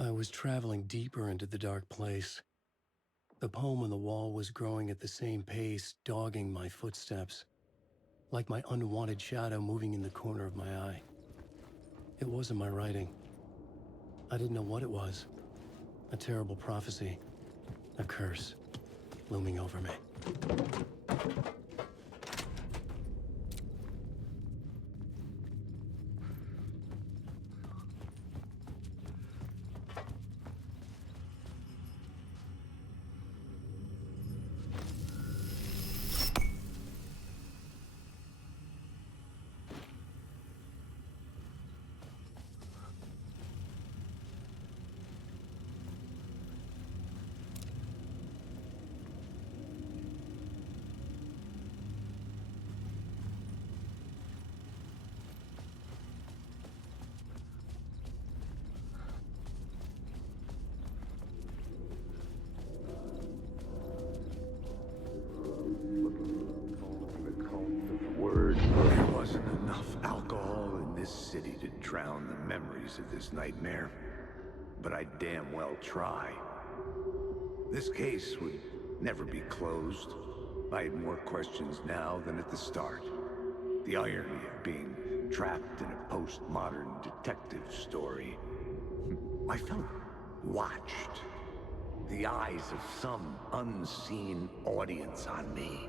I was traveling deeper into the dark place. The poem on the wall was growing at the same pace, dogging my footsteps, like my unwanted shadow moving in the corner of my eye. It wasn't my writing. I didn't know what it was. A terrible prophecy, a curse, looming over me. There wasn't enough alcohol in this city to drown the memories of this nightmare, but I'd damn well try. This case would never be closed. I had more questions now than at the start. The irony of being trapped in a postmodern detective story. I felt watched. The eyes of some unseen audience on me.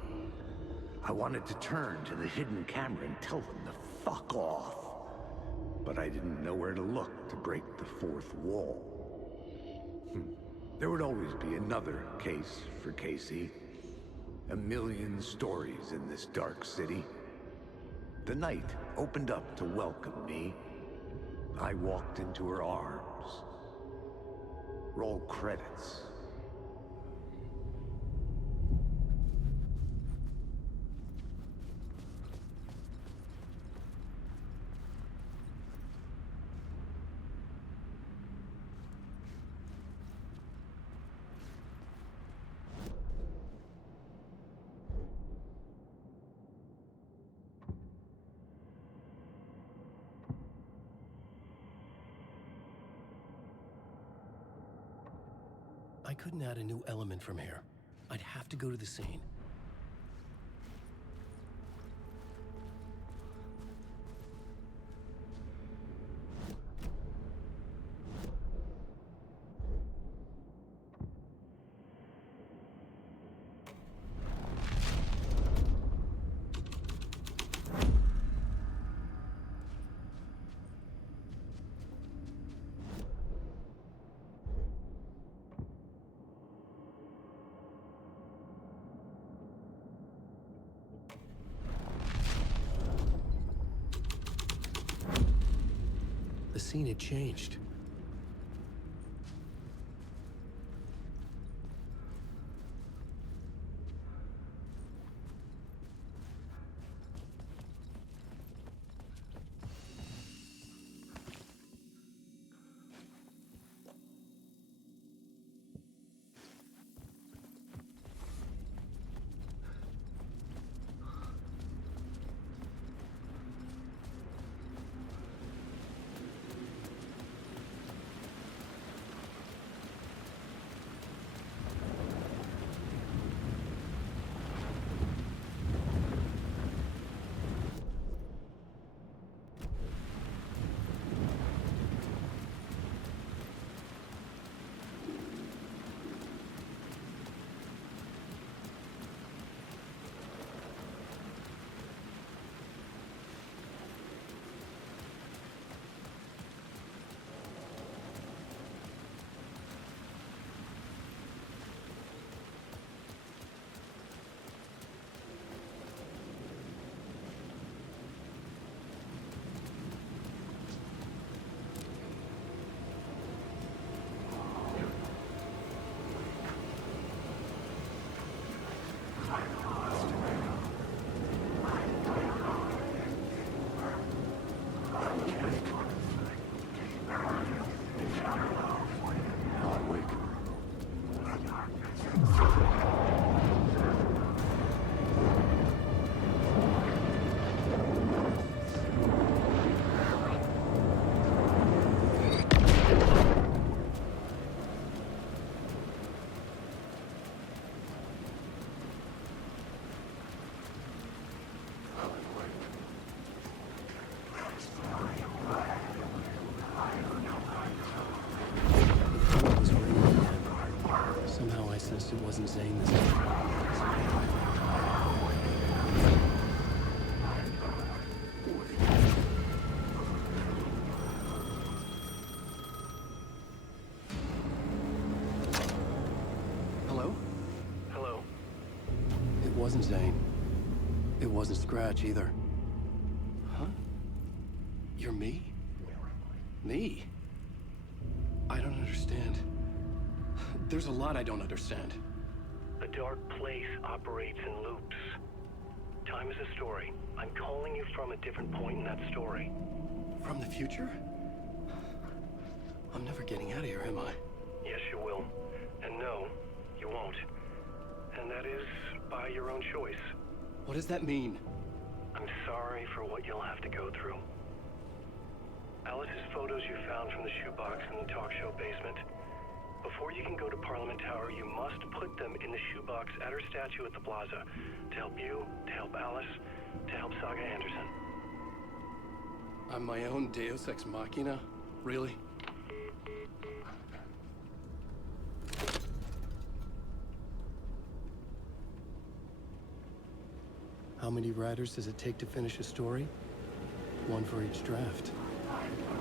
I wanted to turn to the hidden camera and tell them to fuck off. But I didn't know where to look to break the fourth wall. There would always be another case for Casey. A million stories in this dark city. The night opened up to welcome me. I walked into her arms. Roll credits. I couldn't add a new element from here. I'd have to go to the scene. The scene had changed. sensed it wasn't Zane this time. Hello? Hello? It wasn't Zane. It wasn't Scratch either. Huh? You're me? Me? I don't understand. There's a lot I don't understand. The dark place operates in loops. Time is a story. I'm calling you from a different point in that story. From the future? I'm never getting out of here, am I? Yes, you will. And no, you won't. And that is by your own choice. What does that mean? I'm sorry for what you'll have to go through. Alice's photos you found from the shoebox in the talk show basement. Before you can go to Parliament Tower, you must put them in the shoebox at her statue at the plaza. To help you, to help Alice, to help Saga Anderson. I'm my own Deus Ex Machina? Really? How many writers does it take to finish a story? One for each draft.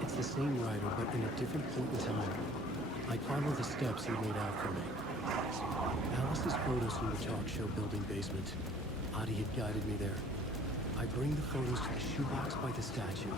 It's the same writer, but in a different point in time. I follow the steps he laid out for me. Alice's photos from the talk show building basement. Adi had guided me there. I bring the photos to the shoebox by the statue.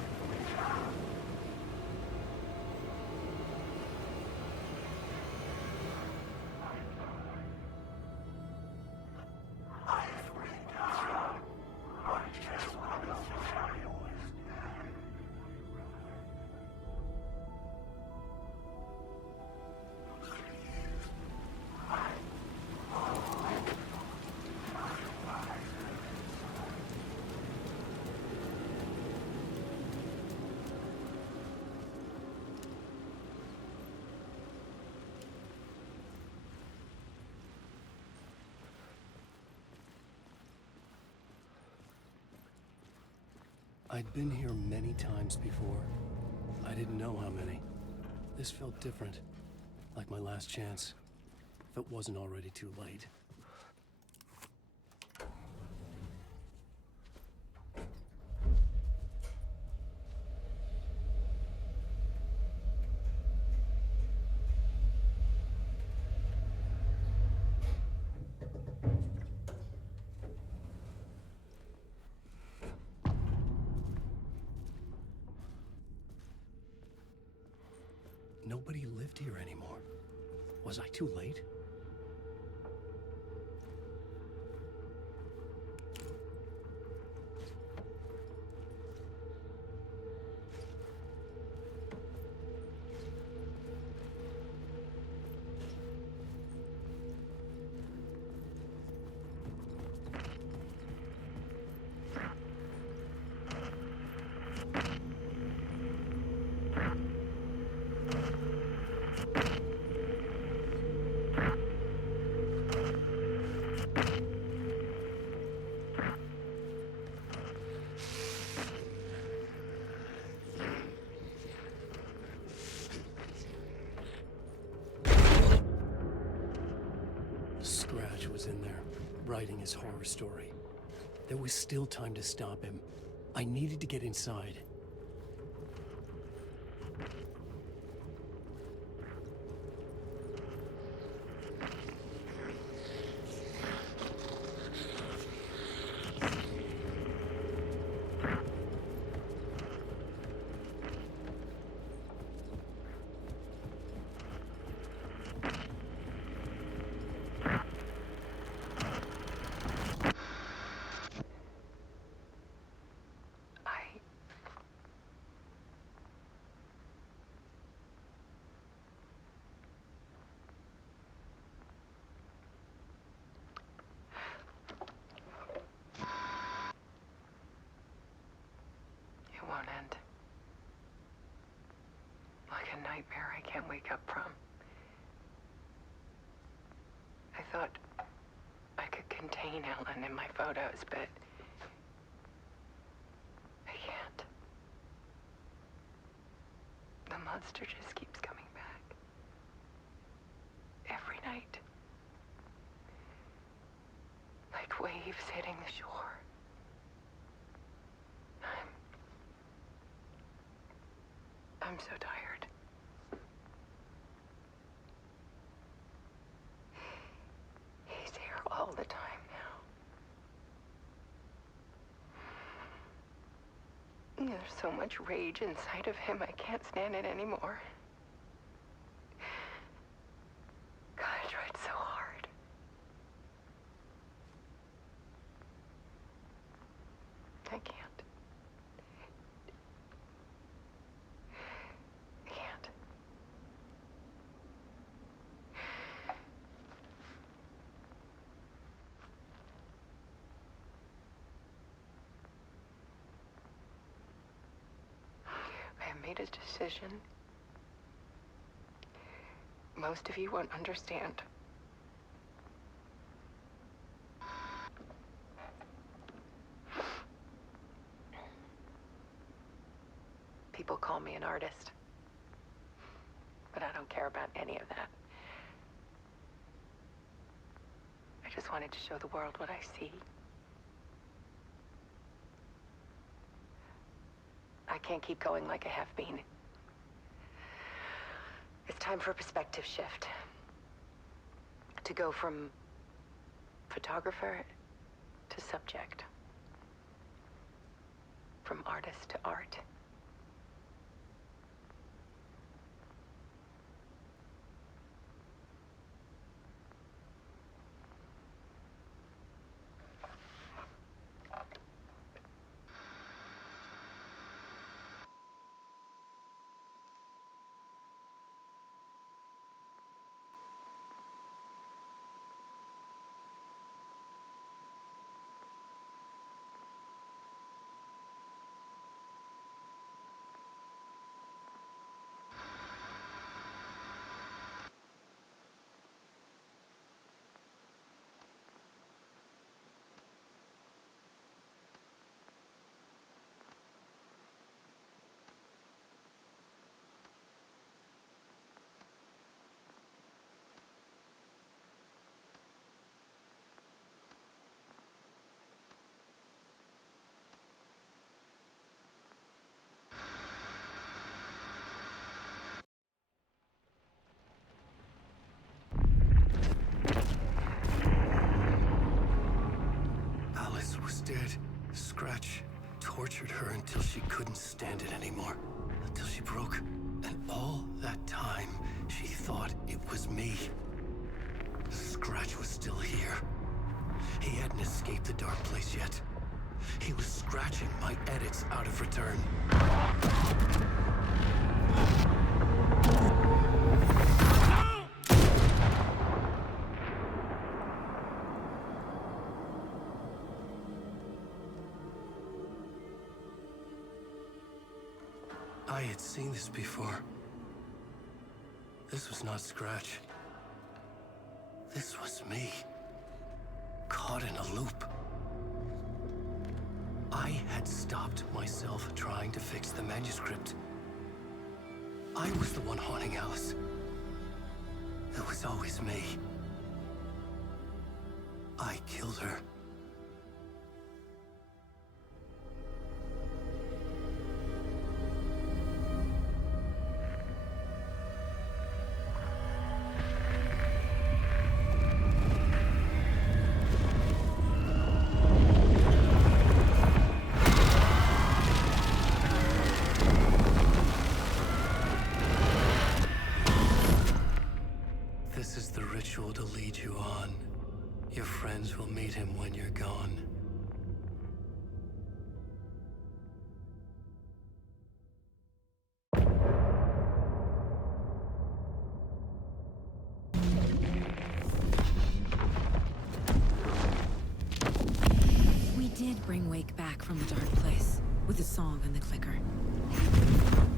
I'd been here many times before. I didn't know how many. This felt different, like my last chance, if it wasn't already too late. Nobody lived here anymore. Was I too late? Scratch was in there, writing his horror story. There was still time to stop him. I needed to get inside. It won't end. Like a nightmare I can't wake up from. I thought I could contain Ellen in my photos, but I can't. The monster just keeps coming back. Every night. waves hitting the shore. I'm so tired. He's here all the time now. There's so much rage inside of him, I can't stand it anymore. God, I tried so hard. I can't. I can't. I have made a decision. Most of you won't understand. People call me an artist, but I don't care about any of that. I just wanted to show the world what I see. I can't keep going like I have been. It's time for a perspective shift. To go from photographer to subject. From artist to art. Alice was dead. Scratch tortured her until she couldn't stand it anymore. Until she broke. And all that time, she thought it was me. Scratch was still here. He hadn't escaped the dark place yet. He was scratching my edits out of return. I had seen this before. This was not Scratch. This was me. Caught in a loop. I had stopped myself trying to fix the manuscript. I was the one haunting Alice. It was always me. I killed her. This is the ritual to lead you on. Your friends will meet him when you're gone. We did bring Wake back from the dark place, with the song and the clicker.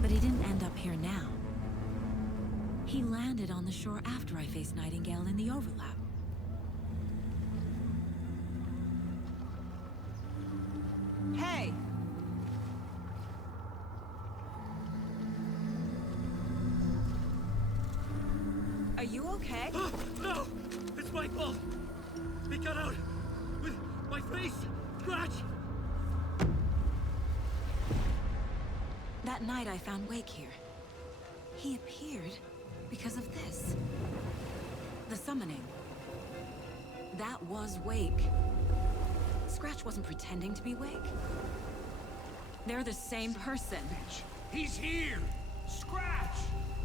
But he didn't end up here now. He landed on the shore after I faced Nightingale in the overlap. Hey! Are you okay? No! It's my fault! He got out My face! Scratch! That night I found Wake here. He appeared because of this. The summoning. That was Wake. Scratch wasn't pretending to be Wake. They're the same person. He's here! Scratch!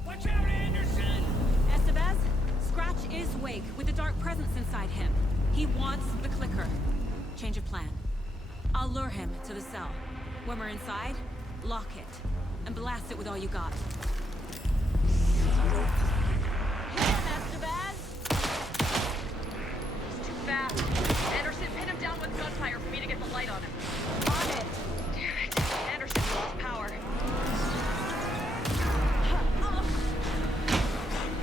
Watch out, Anderson! Estevez, Scratch is Wake with a dark presence inside him. He wants the clicker. Change of plan. I'll lure him to the cell. When we're inside, lock it. And blast it with all you got. Hit him, Estevez! He's too fast. Anderson, pin him down with gunfire for me to get the light on him. On it! Damn it. Anderson lost power.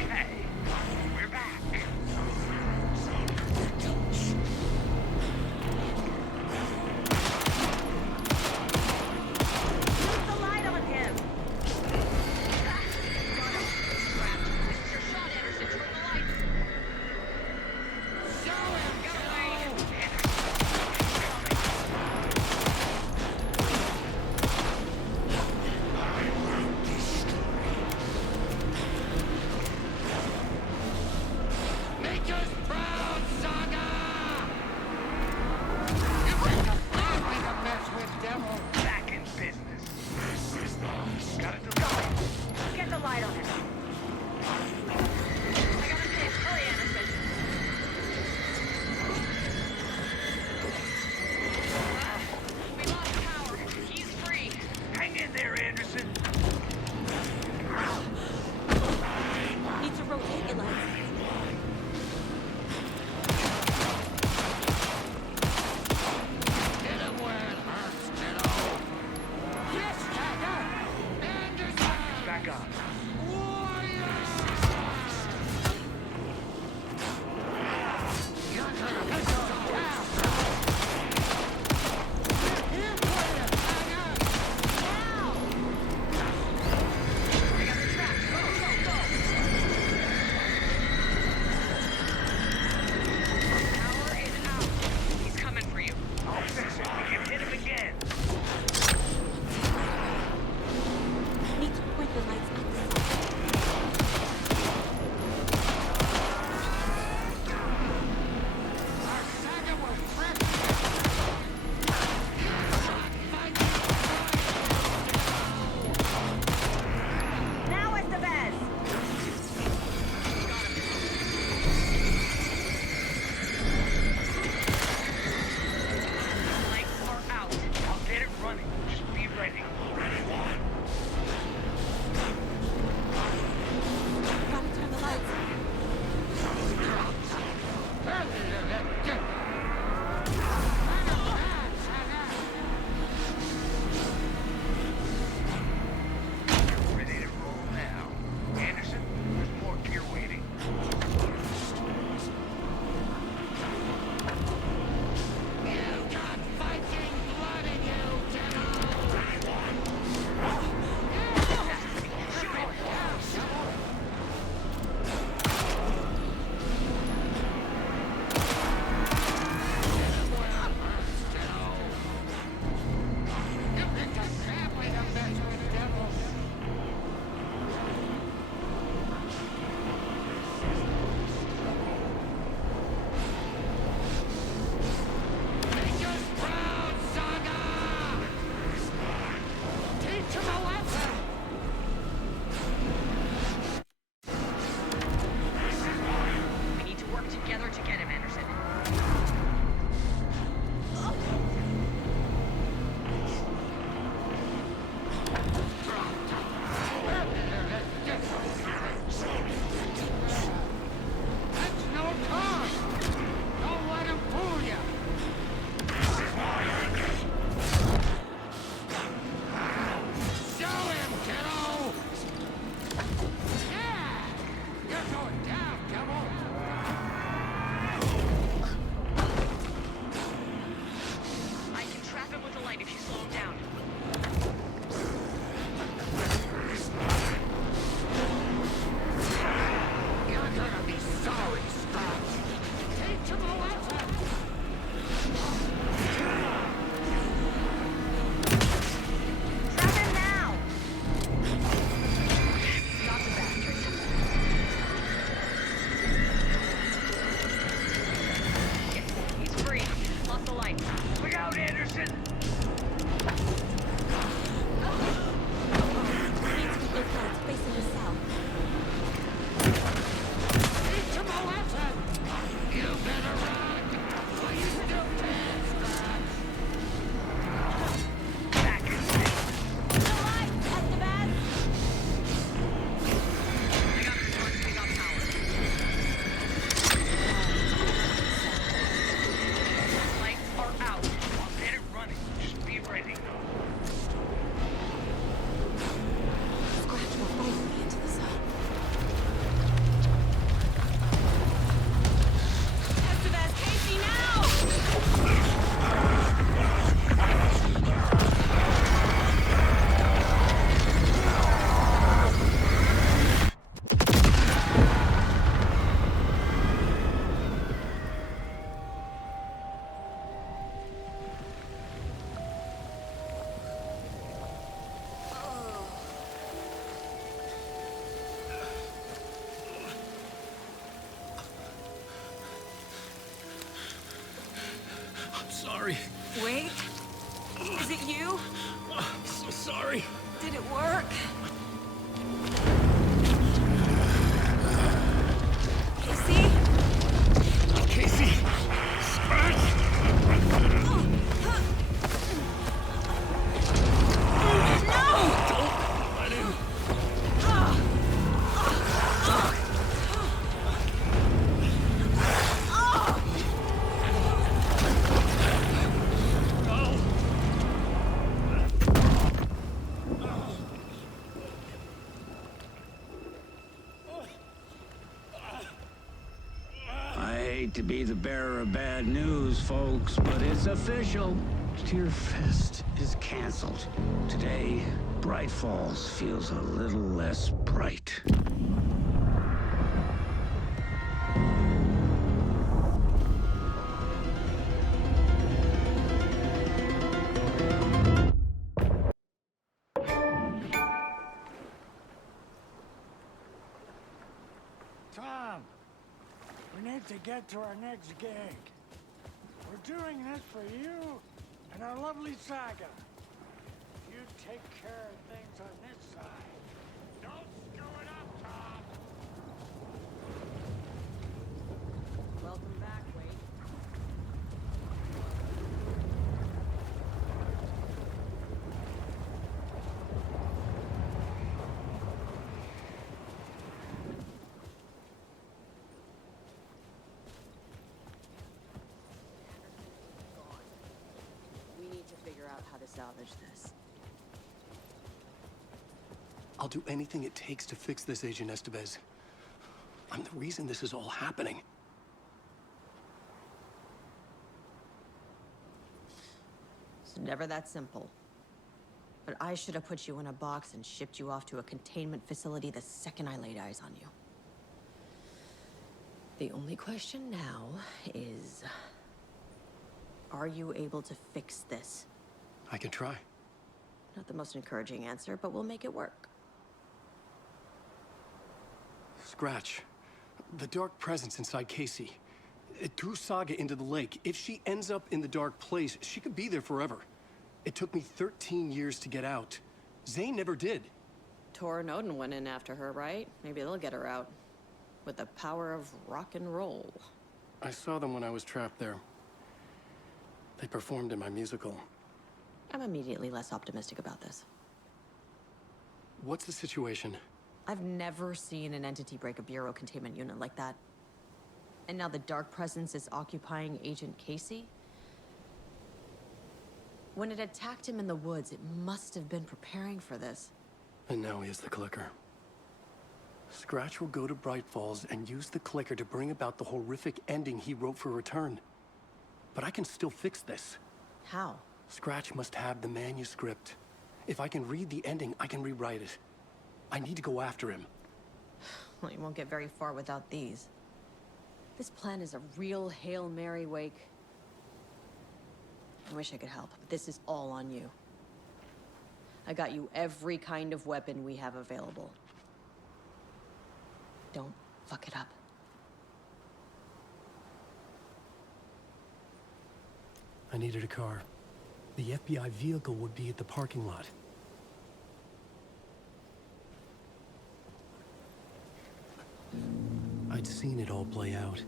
Okay, we're back. Put the light on him! Scratch. This is your shot, Anderson. Turn the lights. Show him! Get away! sorry. Wait. Is it you? I'm so sorry. Did it work? Casey? Casey! Scratch! Don't let him. I hate to be the bearer of bad news, folks, but it's official. Tear Fest is canceled. Today, Bright Falls feels a little less bright. Tom, we need to get to our next gig. We're doing this for you and our lovely Saga. You take care of things on this side. Don't screw it up, Tom! Welcome back, Wade. We need to figure out how to salvage this. I'll do anything it takes to fix this, Agent Estevez. I'm the reason this is all happening. It's never that simple. But I should have put you in a box and shipped you off to a containment facility the second I laid eyes on you. The only question now is... are you able to fix this? I can try. Not the most encouraging answer, but we'll make it work. Scratch. The dark presence inside Casey. It threw Saga into the lake. If she ends up in the dark place, she could be there forever. It took me 13 years to get out. Zane never did. Tor and Odin went in after her, right? Maybe they'll get her out. With the power of rock and roll. I saw them when I was trapped there. They performed in my musical. I'm immediately less optimistic about this. What's the situation? I've never seen an entity break a bureau containment unit like that. And now the dark presence is occupying Agent Casey? When it attacked him in the woods, it must have been preparing for this. And now he has the clicker. Scratch will go to Bright Falls and use the clicker to bring about the horrific ending he wrote for Return. But I can still fix this. How? Scratch must have the manuscript. If I can read the ending, I can rewrite it. I need to go after him. Well, you won't get very far without these. This plan is a real Hail Mary, Wake. I wish I could help, but this is all on you. I got you every kind of weapon we have available. Don't fuck it up. I needed a car. The FBI vehicle would be at the parking lot. I'd seen it all play out.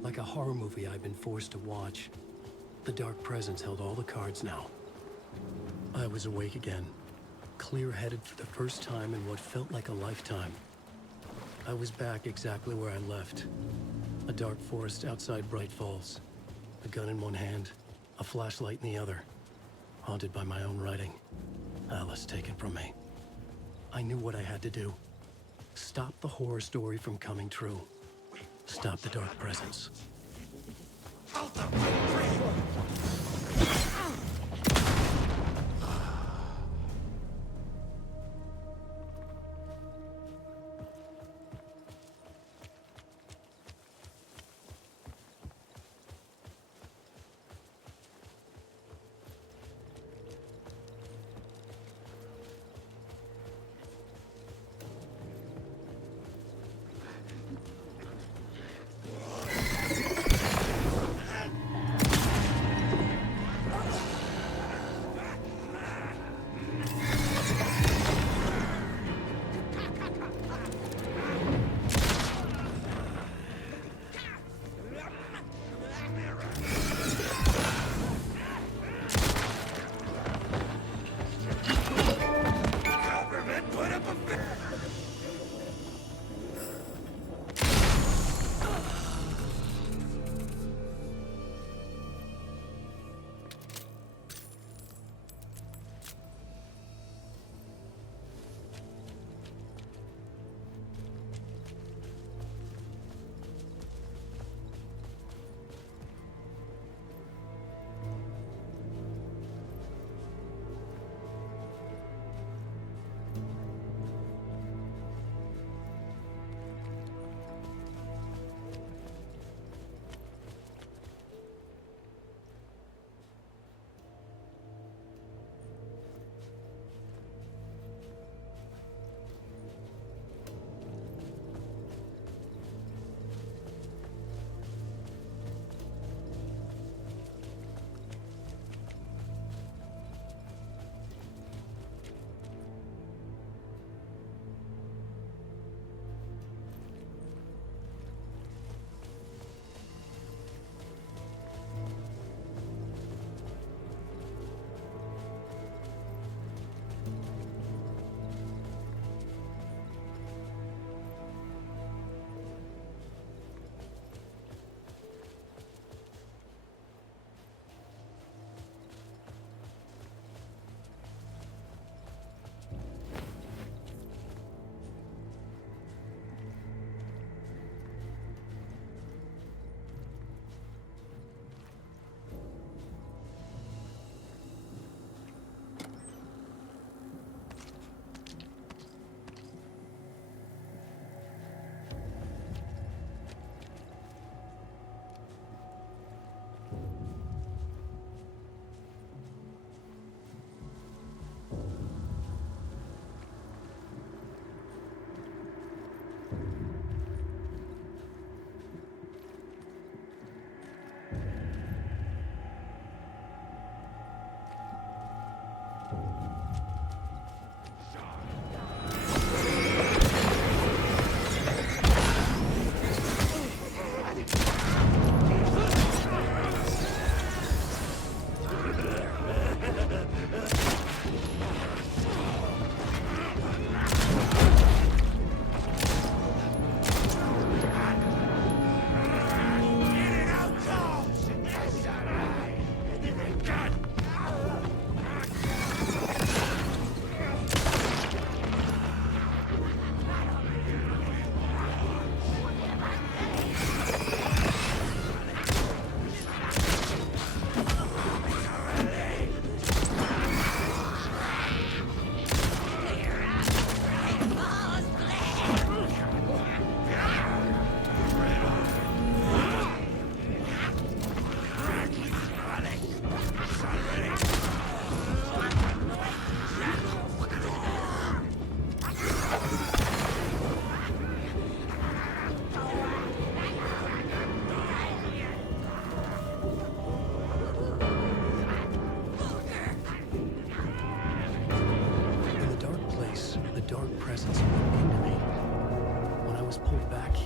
Like a horror movie I'd been forced to watch. The dark presence held all the cards now. I was awake again. Clear-headed for the first time in what felt like a lifetime. I was back exactly where I left. A dark forest outside Bright Falls. A gun in one hand, a flashlight in the other. Haunted by my own writing. Alice taken from me. I knew what I had to do. Stop the horror story from coming true. Stop the dark presence.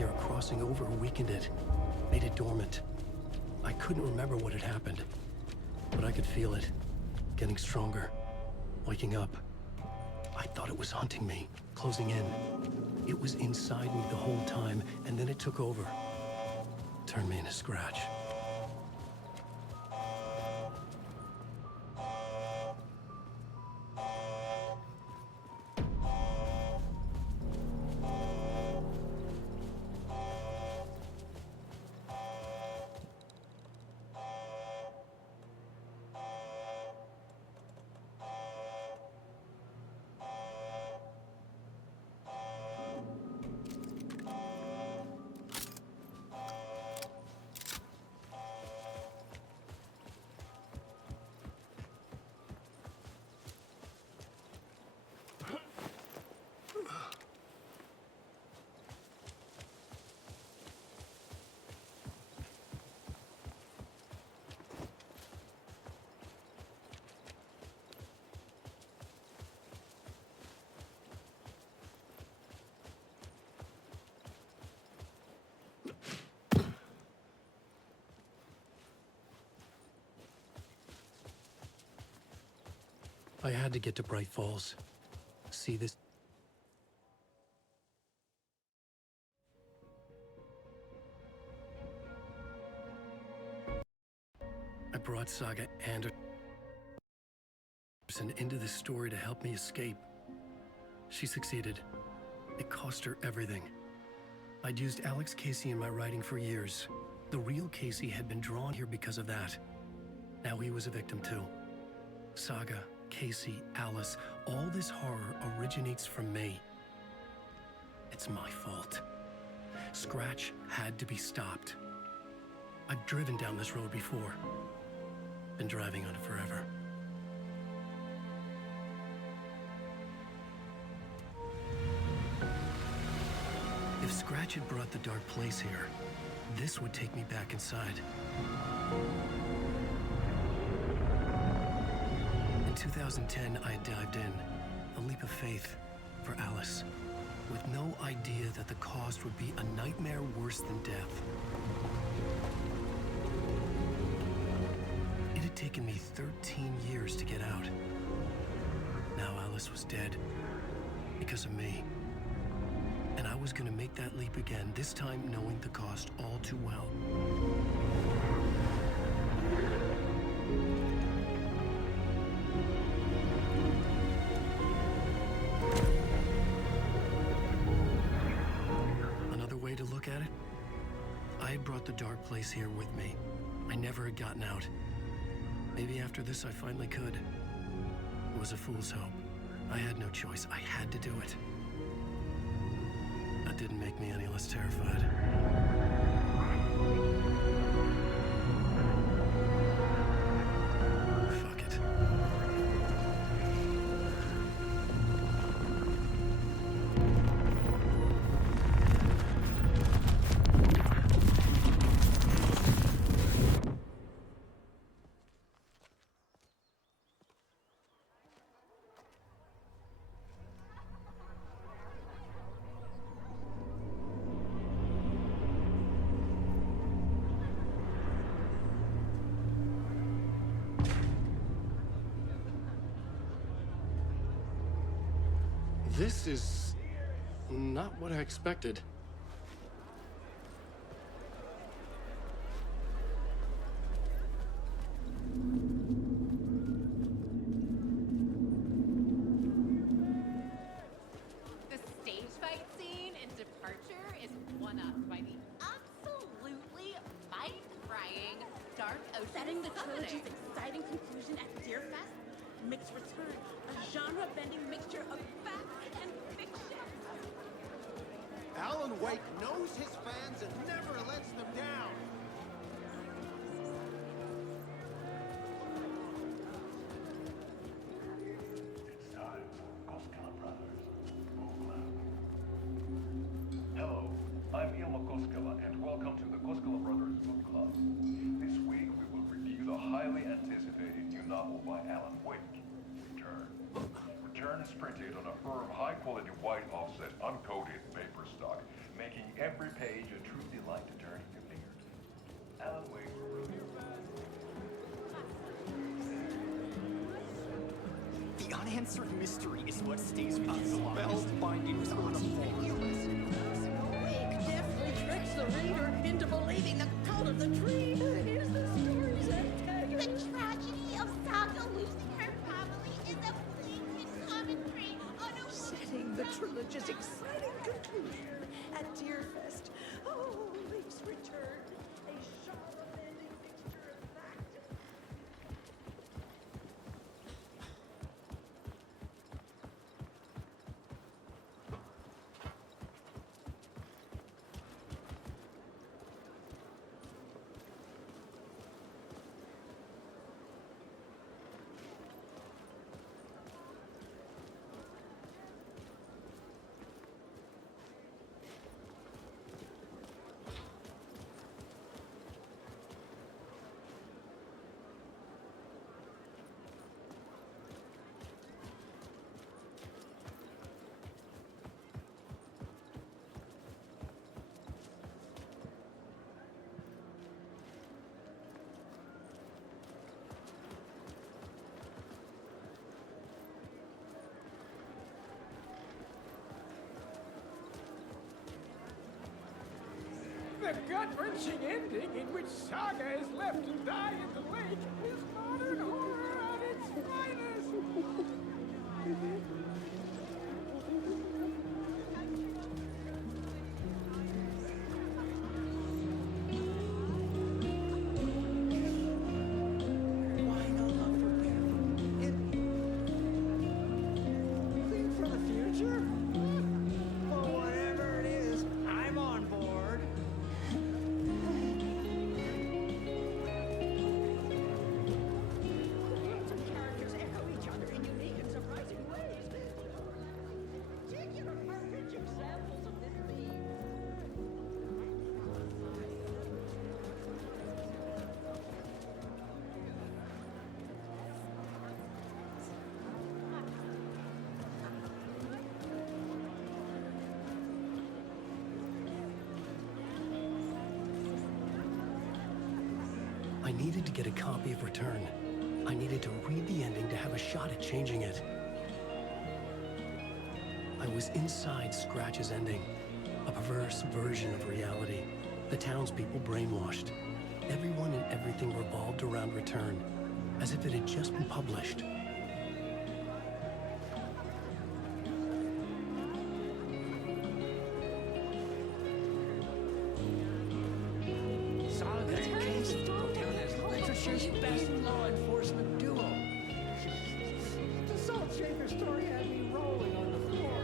barrier crossing over weakened it, made it dormant. I couldn't remember what had happened, but I could feel it, getting stronger, waking up. I thought it was hunting me, closing in. It was inside me the whole time, and then it took over. Turned me into Scratch. I had to get to Bright Falls. See this? I brought Saga Anderson into this story to help me escape. She succeeded. It cost her everything. I'd used Alex Casey in my writing for years. The real Casey had been drawn here because of that. Now he was a victim too. Saga, Casey, Alice, all this horror originates from me. It's my fault. Scratch had to be stopped. I've driven down this road before. Been driving on it forever. If Scratch had brought the dark place here, this would take me back inside. In 2010, I dived in, a leap of faith for Alice, with no idea that the cost would be a nightmare worse than death. It had taken me 13 years to get out. Now Alice was dead, because of me. And I was gonna make that leap again, this time knowing the cost all too well. Another way to look at it, I had brought the dark place here with me. I never had gotten out. Maybe after this I finally could. It was a fool's hope. I had no choice. I had to do it. That didn't make me any less terrified. Fuck it. This is not what I expected. The stage fight scene in Departure is one up by the absolutely mind-frying Dark Ocean Setting the Summoning. trilogy's exciting conclusion at Deerfest, Mixed Return, a genre-bending mixture of fact and fiction. Alan Wake knows his fans and never lets them down. It's time for Koskela Brothers Book Club. Hello, I'm Ilma Koskela, and welcome to the Koskela Brothers Book Club. This week we will review the highly anticipated new novel by Alan Wake, Return. Return is printed on a firm, high-quality white offset, uncoated paper stock, making every page a true delight to turn your fingers. Alan Wake wrote your bad. The unanswered mystery is what stays with you the longest. Spellbinding tour de force. Wake deftly tricks the reader into believing the cult of the tree is the story's antagonist. The tragedy of Saga losing her family is a blatant commentary on a Setting the trilogy's exciting conclusion at Deerfest. Oh, Wake's return. A genre-bending mixture of fact and The gut-wrenching ending in which Saga is left to die in the lake is modern horror at its finest. why no love for Barry? Clean from the future? Well, whatever it is, I'm on board. Some characters echo each other in unique and surprising ways. Particular rich examples of this theme. I needed to get a copy of Return. I needed to read the ending to have a shot at changing it. I was inside Scratch's ending, a perverse version of reality. The townspeople brainwashed. Everyone and everything revolved around Return, as if it had just been published. Saga and Case go down as literature's best law enforcement duo. The Salt Shaker story had me rolling on the floor.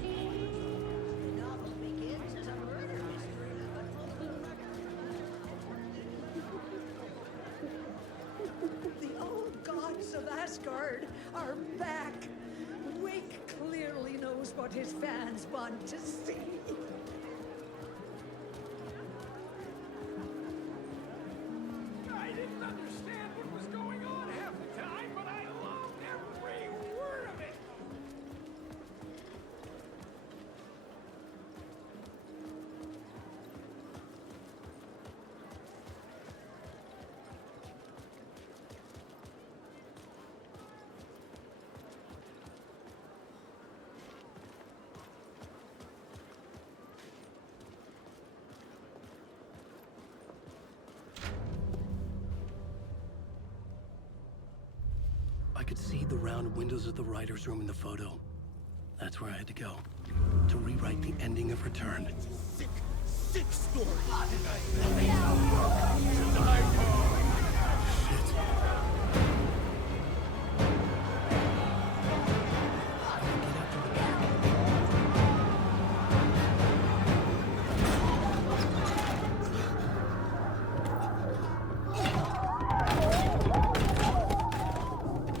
The novel begins as a murder mystery, the old gods of Asgard are back. Wake clearly knows what his fans want to see. I didn't understand what was going on half the time, but I loved every word of it. I could see the round windows of the writer's room in the photo. That's where I had to go, to rewrite the ending of Return. Sick story.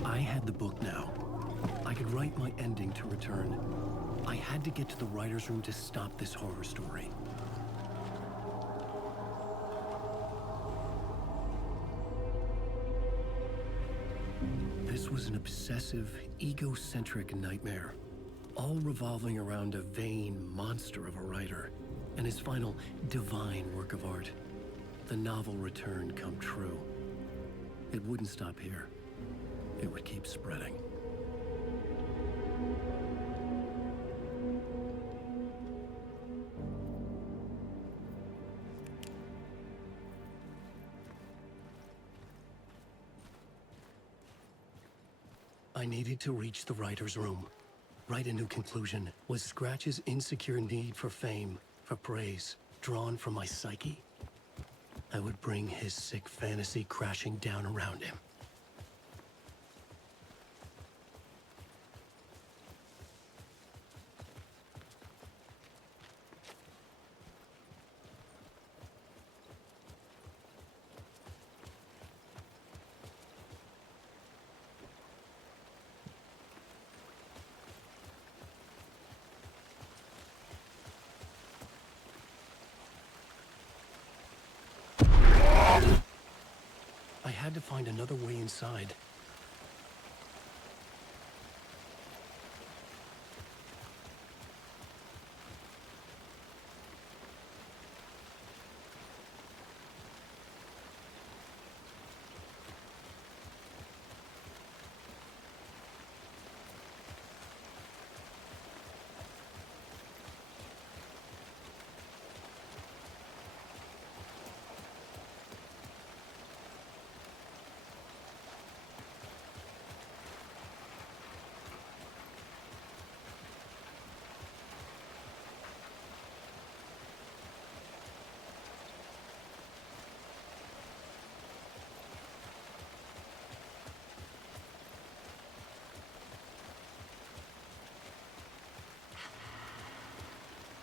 I had the book now. I could write my ending to Return. I had to get to the writer's room to stop this horror story. was an obsessive, egocentric nightmare, all revolving around a vain monster of a writer and his final divine work of art, the novel Return come true. It wouldn't stop here. It would keep spreading. I needed to reach the writer's room. Write a new conclusion. Was Scratch's insecure need for fame, for praise, drawn from my psyche? I would bring his sick fantasy crashing down around him. I had to find another way inside.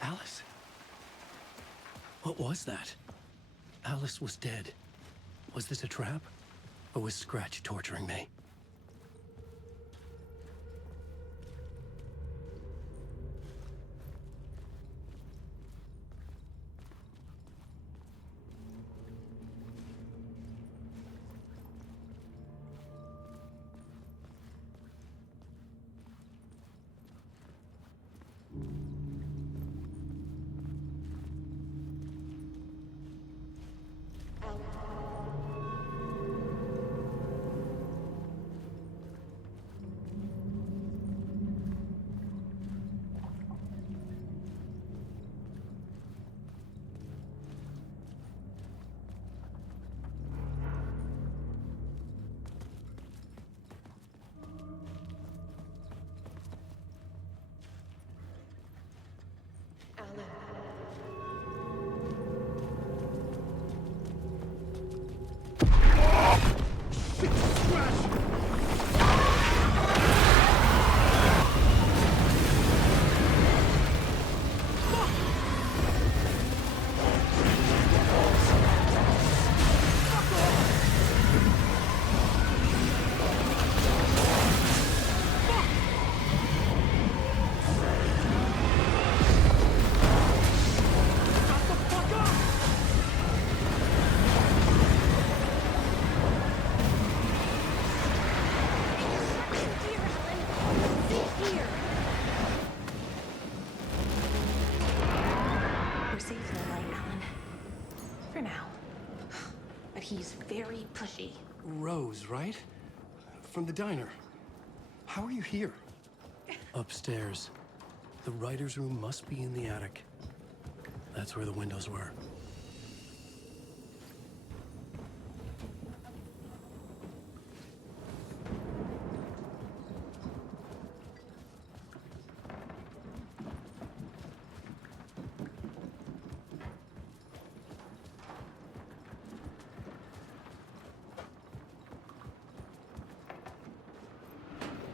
Alice? What was that? Alice was dead. Was this a trap? Or was Scratch torturing me? He's very pushy. Rose, right? From the diner. How are you here? Upstairs. The writer's room must be in the attic. That's where the windows were.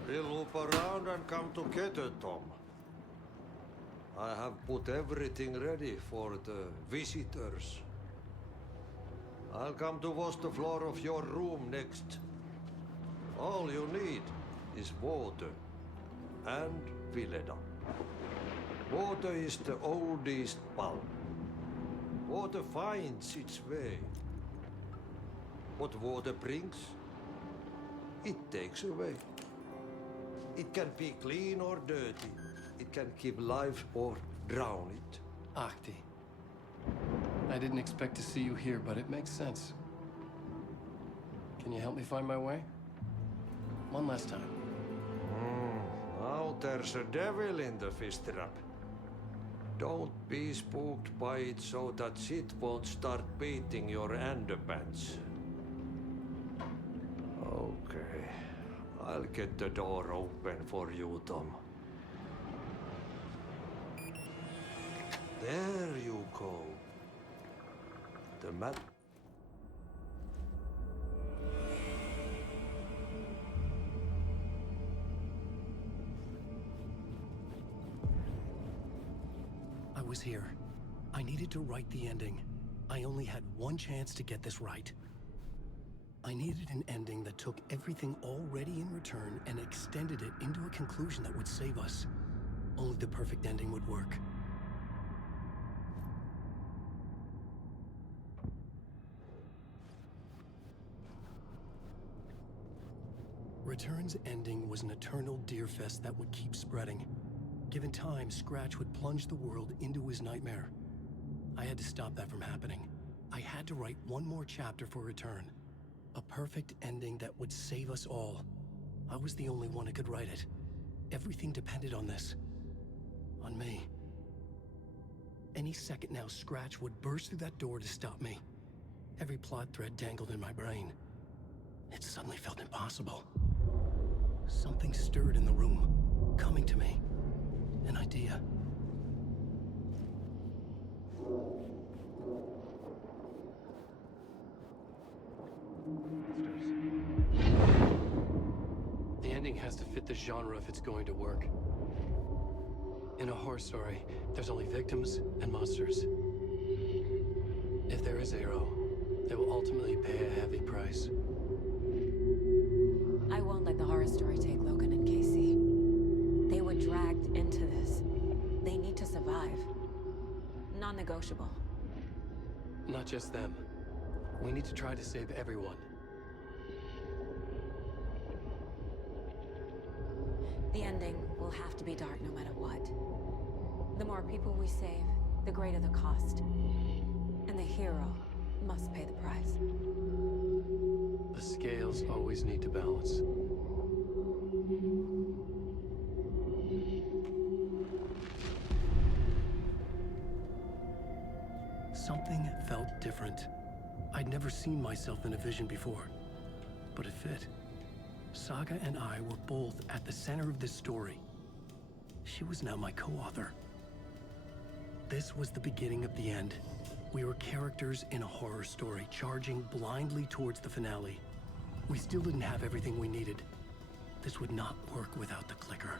We'll loop around and come together, Tom. I have put everything ready for the visitors. I'll come to wash the floor of your room next. All you need is water and Vileda. Water is the oldest pulp. Water finds its way. What water brings, it takes away. It can be clean or dirty. It can keep life or drown it. Ahti. I didn't expect to see you here, but it makes sense. Can you help me find my way? One last time. Now there's a devil in the fish trap. Don't be spooked by it so that shit won't start beating your underpants. Okay. I'll get the door open for you, Tom. There you go. The map. I was here. I needed to write the ending. I only had one chance to get this right. I needed an ending that took everything already in return and extended it into a conclusion that would save us. Only the perfect ending would work. Return's ending was an eternal Deerfest that would keep spreading. Given time, Scratch would plunge the world into his nightmare. I had to stop that from happening. I had to write one more chapter for Return. A perfect ending that would save us all. I was the only one who could write it. Everything depended on this. On me. Any second now, Scratch would burst through that door to stop me. Every plot thread dangled in my brain. It suddenly felt impossible. Something stirred in the room, coming to me. An idea. The ending has to fit the genre if it's going to work. In a horror story, there's only victims and monsters. If there is Arrow, they will ultimately pay a heavy price. I won't let the horror story take Logan and Casey. They were dragged into this. They need to survive. Non-negotiable. Not just them. We need to try to save everyone. The ending will have to be dark no matter what. The more people we save, the greater the cost. And the hero must pay the price. The scales always need to balance. Something felt different. I'd never seen myself in a vision before, but it fit. Saga and I were both at the center of this story. She was now my co-author. This was the beginning of the end. We were characters in a horror story, charging blindly towards the finale. We still didn't have everything we needed. This would not work without the clicker.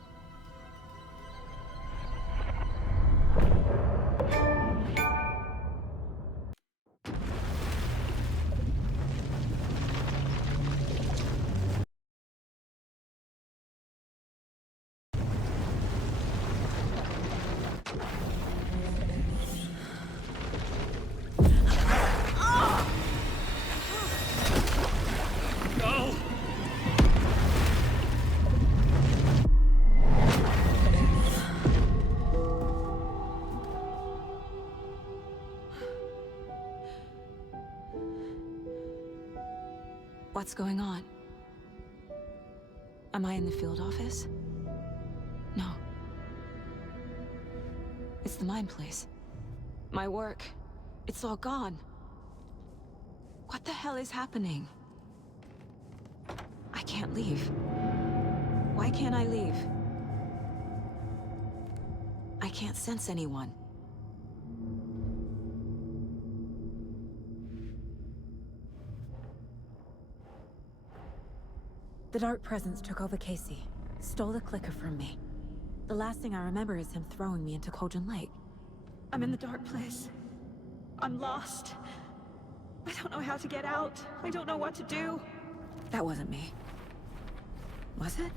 What's going on? Am I in the field office? No. It's the mine place. My work. It's all gone. What the hell is happening? I can't leave. Why can't I leave? I can't sense anyone. The Dark Presence took over Casey, stole the clicker from me. The last thing I remember is him throwing me into Cauldron Lake. I'm in the dark place. I'm lost. I don't know how to get out. I don't know what to do. That wasn't me. Was it?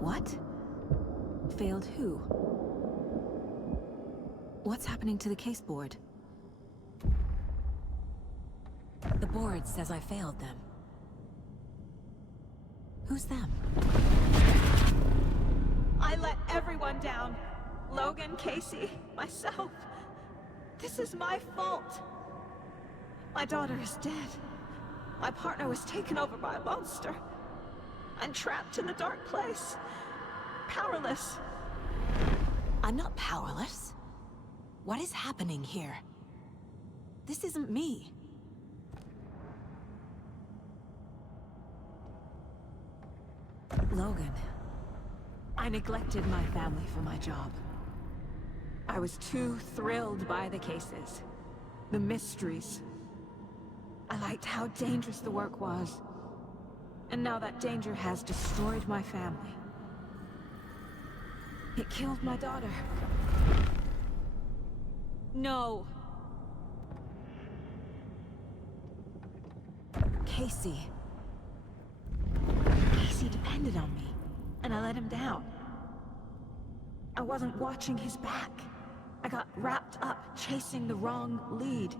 What? Failed who? What's happening to the case board? board says I failed them. Who's them? I let everyone down. Logan, Casey, myself. This is my fault. My daughter is dead. My partner was taken over by a monster. I'm trapped in the dark place. Powerless. I'm not powerless. What is happening here? This isn't me. Logan. I neglected my family for my job. I was too thrilled by the cases. The mysteries. I liked how dangerous the work was. And now that danger has destroyed my family. It killed my daughter. No. Casey. Casey depended on me, and I let him down. I wasn't watching his back. I got wrapped up chasing the wrong lead.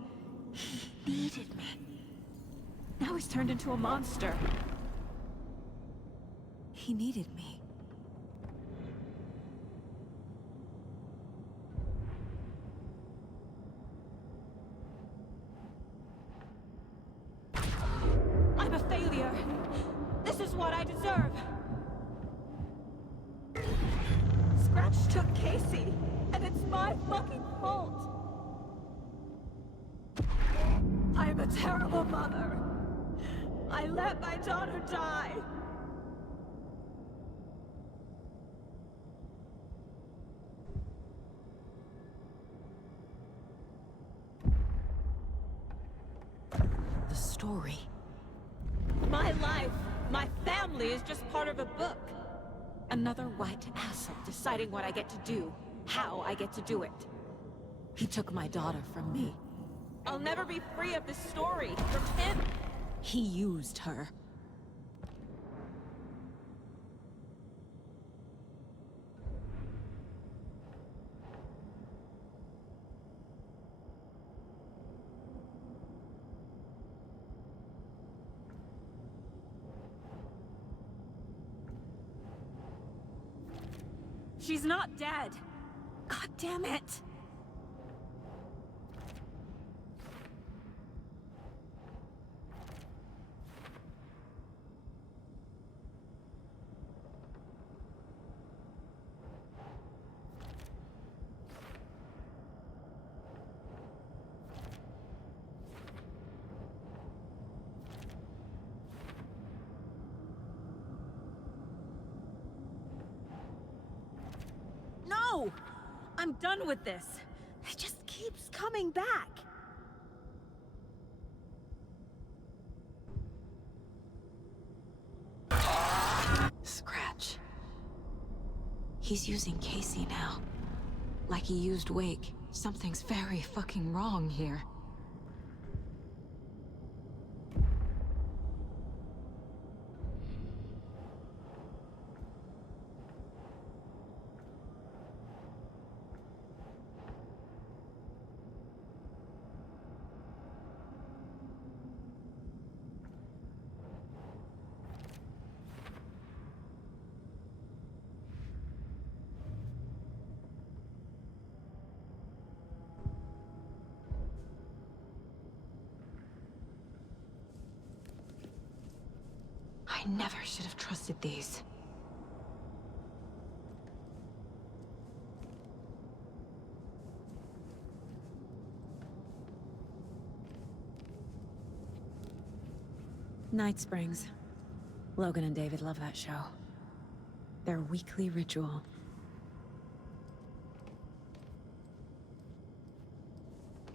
He needed me. Now he's turned into a monster. He needed me. I'm a failure. This is what I deserve. Scratch took Casey, and it's my fucking fault. I'm a terrible mother. I let my daughter die. The story. My life, my family is just part of a book. Another white asshole deciding what I get to do, how I get to do it. He took my daughter from me. I'll never be free of this story from him. He used her. She's not dead. God damn it. No! I'm done with this. It just keeps coming back. Scratch. He's using Casey now. Like he used Wake. Something's very fucking wrong here. I never should have trusted these. Night Springs. Logan and David love that show. Their weekly ritual.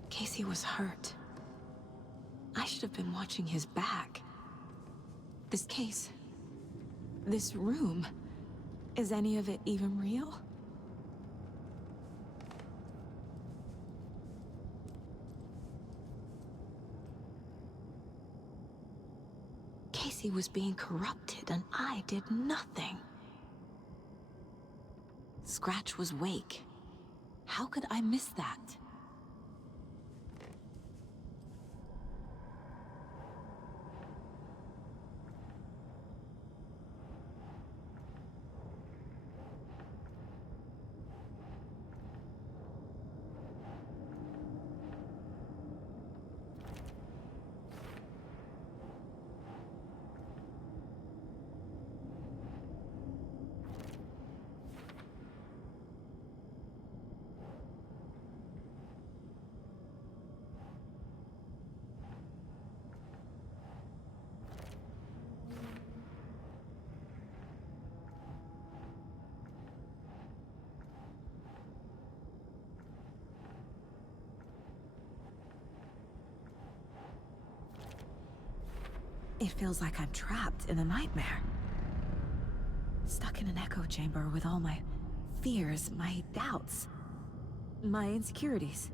Casey was hurt. I should have been watching his back. This case, this room, is any of it even real? Casey was being corrupted and I did nothing. Scratch was Wake. How could I miss that? It feels like I'm trapped in a nightmare. Stuck in an echo chamber with all my fears, my doubts, my insecurities.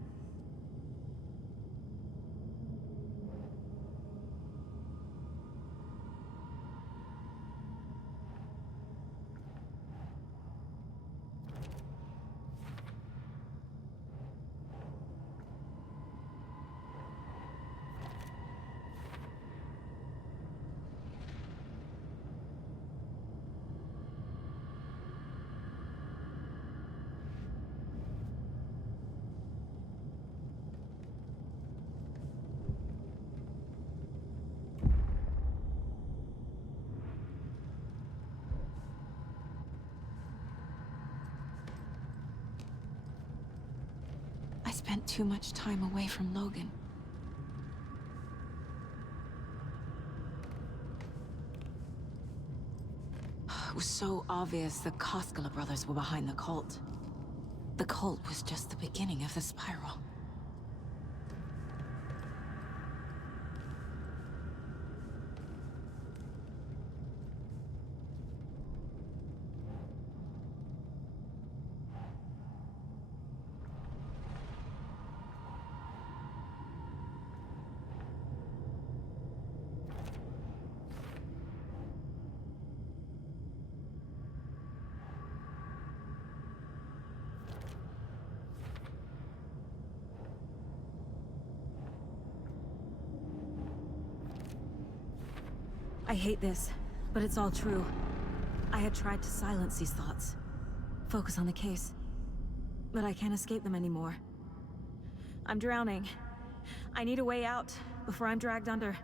I spent too much time away from Logan. It was so obvious the Koskela brothers were behind the cult. The cult was just the beginning of the spiral. I hate this, but it's all true. I had tried to silence these thoughts, focus on the case, but I can't escape them anymore. I'm drowning. I need a way out before I'm dragged under.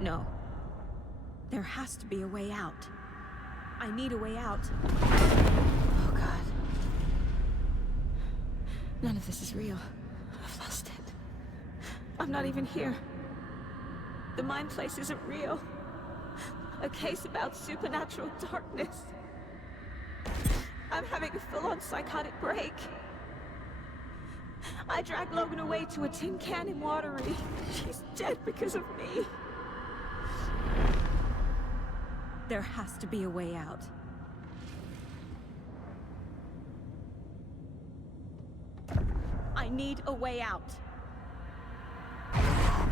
No. There has to be a way out. I need a way out. Oh, God. None of this is real. I've lost it. I'm not even here. The mind place isn't real. A case about supernatural darkness. I'm having a full-on psychotic break. I dragged Logan away to a tin can in Watery. She's dead because of me. There has to be a way out. I need a way out.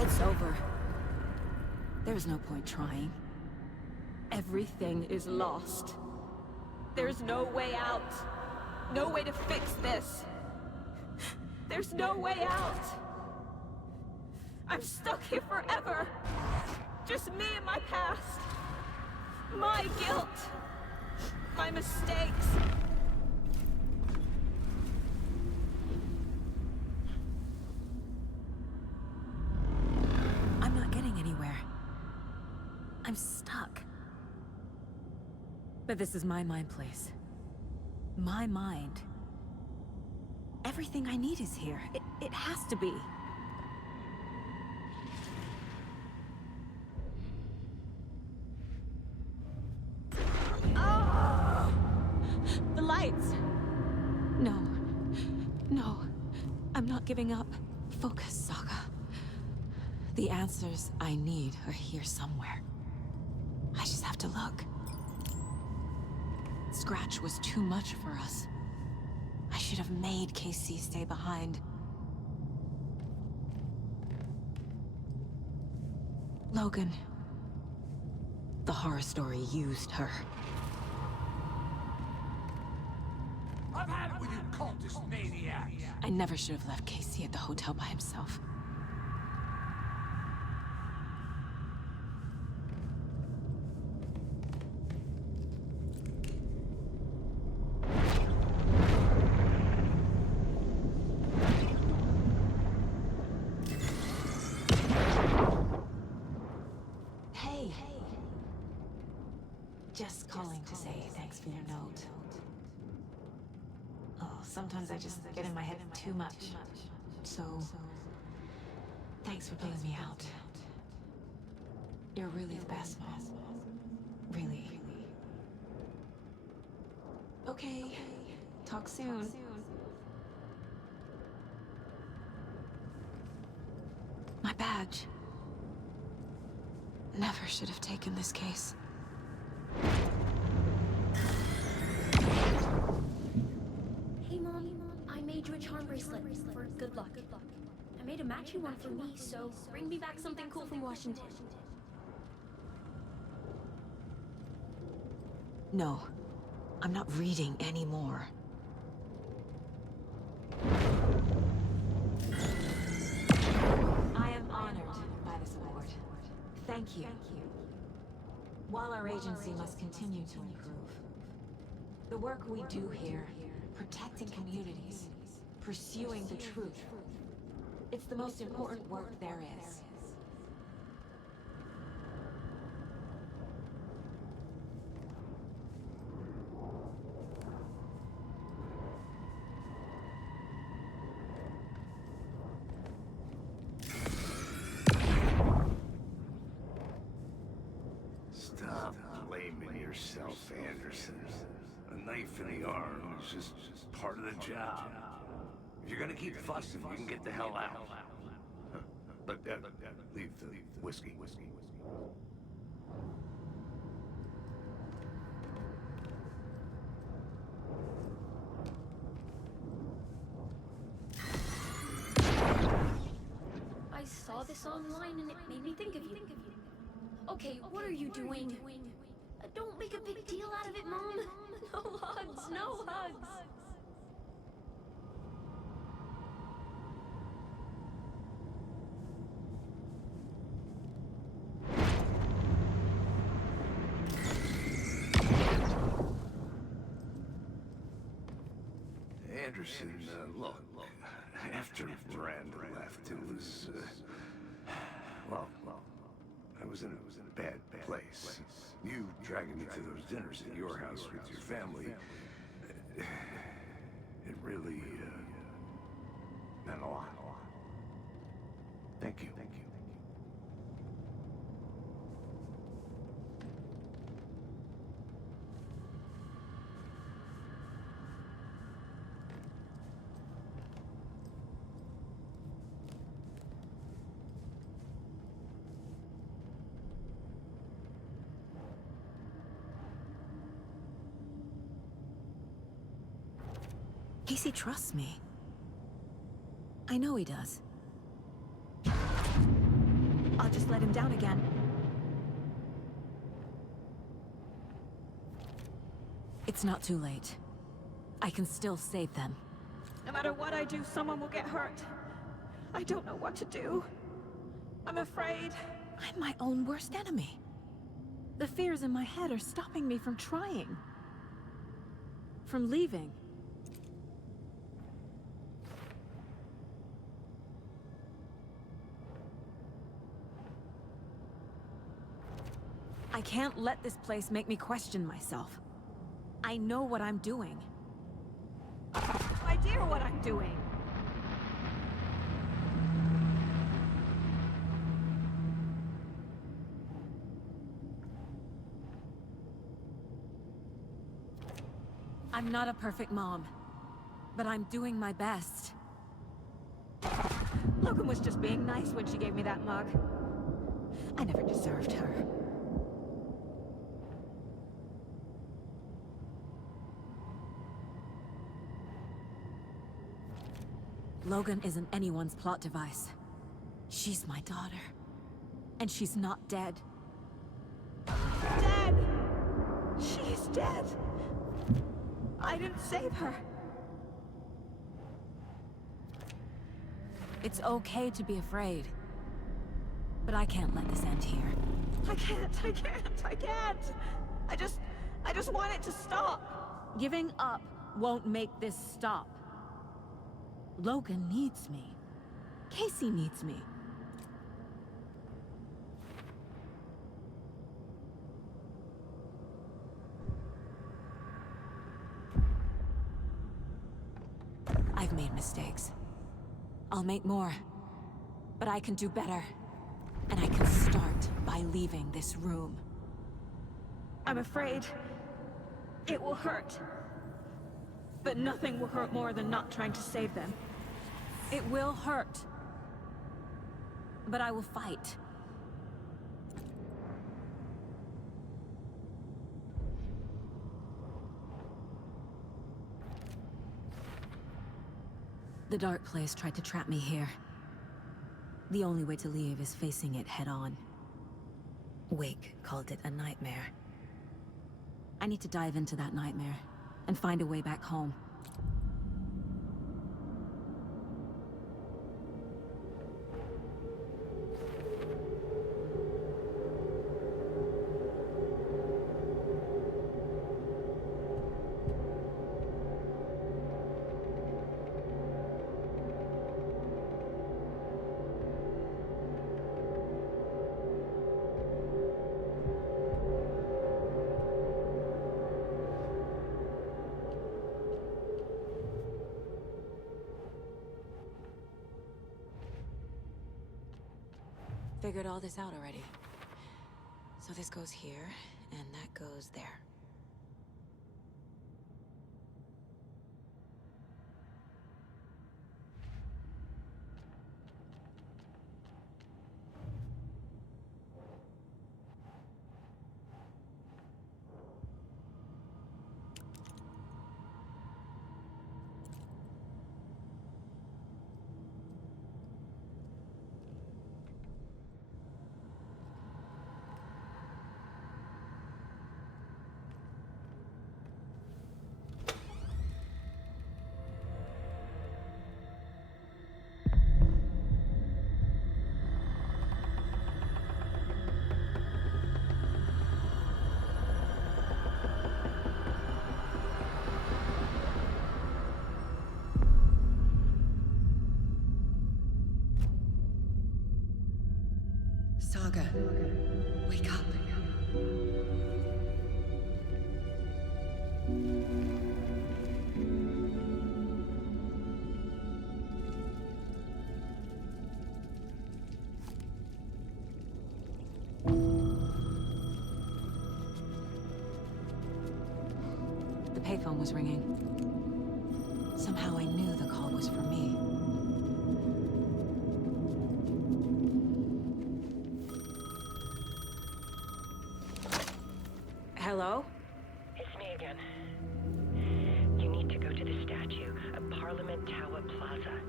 It's over. There's no point trying. Everything is lost. There's no way out. No way to fix this. There's no way out. I'm stuck here forever. Just me and my past. My guilt. My mistakes. I'm not getting anywhere. I'm stuck. But this is my mind place. My mind. Everything I need is here. It has to be. Oh! The lights! No. No. I'm not giving up. Focus, Saga. The answers I need are here somewhere. I just have to look. Scratch was too much for us. I should have made KC stay behind. Logan. The horror story used her. I've had it with you cultist maniacs! I never should have left KC at the hotel by himself. Just calling to say thanks for your note. Oh, sometimes I just get in my head too much. So, thanks for bailing me out. You're really the best, Mom. Really. Okay, talk soon. My badge. Never should have taken this case. Hey, Mom. I made you a charm bracelet for good luck. I made a matching one for me, so bring me back something cool from Washington. No. I'm not reading anymore. I am honored by this award. Thank you. While our agency must continue to improve, the work we do here, protecting communities, pursuing the truth, it's the most important work there is. Stop blaming yourself, Anderson. A knife in the arm is just part of the job. If you're gonna keep fussing, you can get the hell out. But leave the whiskey. I saw this online and it made me think of you. Okay, what are you doing? Don't make a big deal out of it, Mom. No hugs, no hugs. Anderson, look, after Miranda left, it was, well, I was in a bad place. You dragging me to those dinners at your house with your family, it really, meant a lot. Thank you. Casey trusts me. I know he does. I'll just let him down again. It's not too late. I can still save them. No matter what I do, someone will get hurt. I don't know what to do. I'm afraid. I'm my own worst enemy. The fears in my head are stopping me from trying. From leaving. I can't let this place make me question myself. I know what I'm doing. I idea what I'm doing. I'm not a perfect mom, but I'm doing my best. Logan was just being nice when she gave me that mug. I never deserved her. Logan isn't anyone's plot device. She's my daughter. And she's not dead. Dead! She's dead! I didn't save her. It's okay to be afraid. But I can't let this end here. I can't! I just want it to stop! Giving up won't make this stop. Logan needs me. Casey needs me. I've made mistakes. I'll make more. But I can do better. And I can start by leaving this room. I'm afraid it will hurt. But nothing will hurt more than not trying to save them. It will hurt. but I will fight. The Dark Place tried to trap me here. The only way to leave is facing it head-on. Wake called it a nightmare. I need to dive into that nightmare, and find a way back home. Figured all this out already. So this goes here, and that goes there. Saga, wake up. The payphone was ringing. Somehow I knew the call was for me. Hello? It's me again. You need to go to the statue at Parliament Tower Plaza.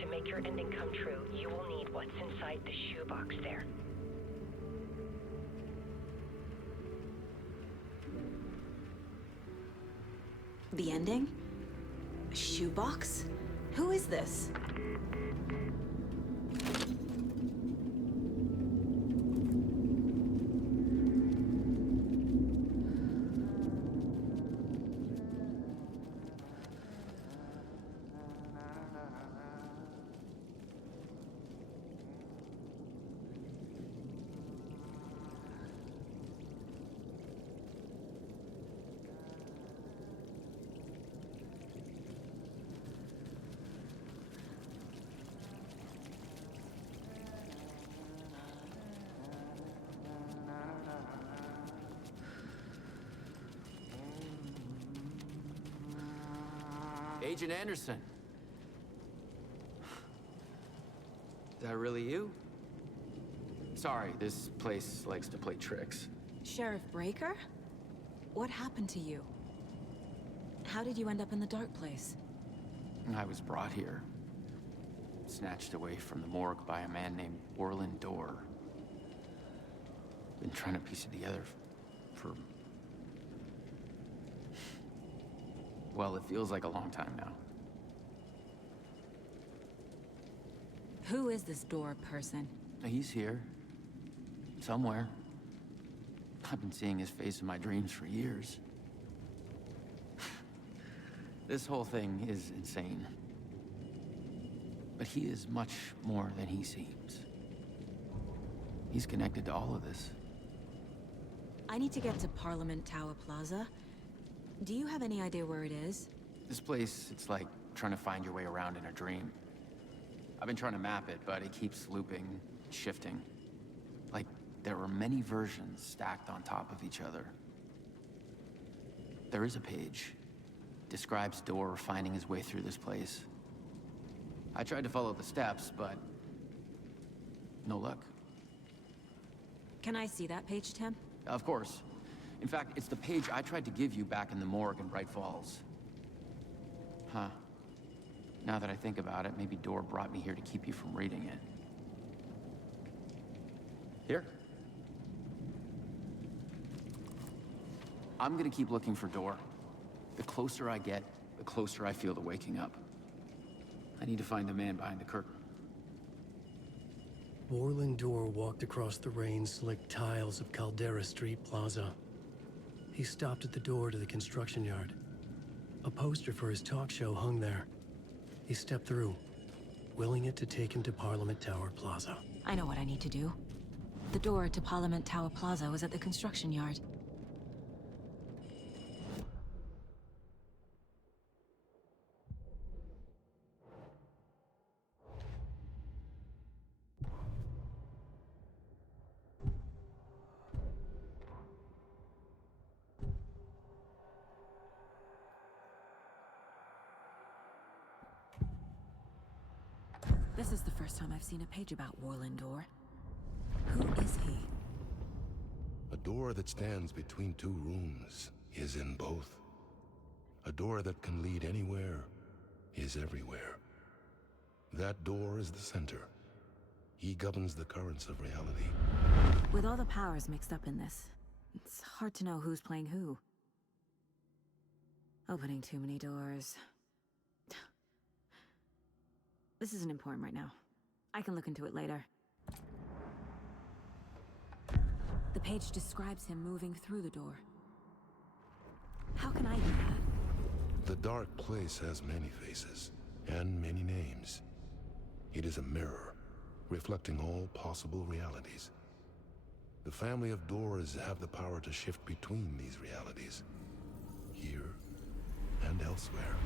To make your ending come true, you will need what's inside the shoebox there. The ending? A shoebox? Who is this? Agent Anderson. Is that really you? Sorry, this place likes to play tricks. Sheriff Breaker? What happened to you? How did you end up in the Dark Place? I was brought here. Snatched away from the morgue by a man named Orland Dorr. Been trying to piece it together for... Well, it feels like a long time now. Who is this Dorr person? He's here. Somewhere. I've been seeing his face in my dreams for years. This whole thing is insane. But he is much more than he seems. He's connected to all of this. I need to get to Parliament Tower Plaza. Do you have any idea where it is? This place, it's like trying to find your way around in a dream. I've been trying to map it, but it keeps looping, shifting. Like there are many versions stacked on top of each other. There is a page. Describes Dorr finding his way through this place. I tried to follow the steps, but no luck. Can I see that page, Tim? Of course. In fact, it's the page I tried to give you back in the morgue in Bright Falls. Huh. Now that I think about it, maybe Dor brought me here to keep you from reading it. Here. I'm gonna keep looking for Dor. The closer I get, the closer I feel to waking up. I need to find the man behind the curtain. Warland Dor walked across the rain-slicked tiles of Caldera Street Plaza. He stopped at the door to the construction yard. A poster for his talk show hung there. He stepped through, willing it to take him to Parliament Tower Plaza. I know what I need to do. The door to Parliament Tower Plaza was at the construction yard. This is the first time I've seen a page about Warland Dor. Who is he? A door that stands between two rooms is in both. A door that can lead anywhere is everywhere. That door is the center. He governs the currents of reality. With all the powers mixed up in this, it's hard to know who's playing who. Opening too many doors. This isn't important right now. I can look into it later. The page describes him moving through the door. How can I do that? The dark place has many faces, and many names. It is a mirror, reflecting all possible realities. The family of Doors have the power to shift between these realities, here and elsewhere.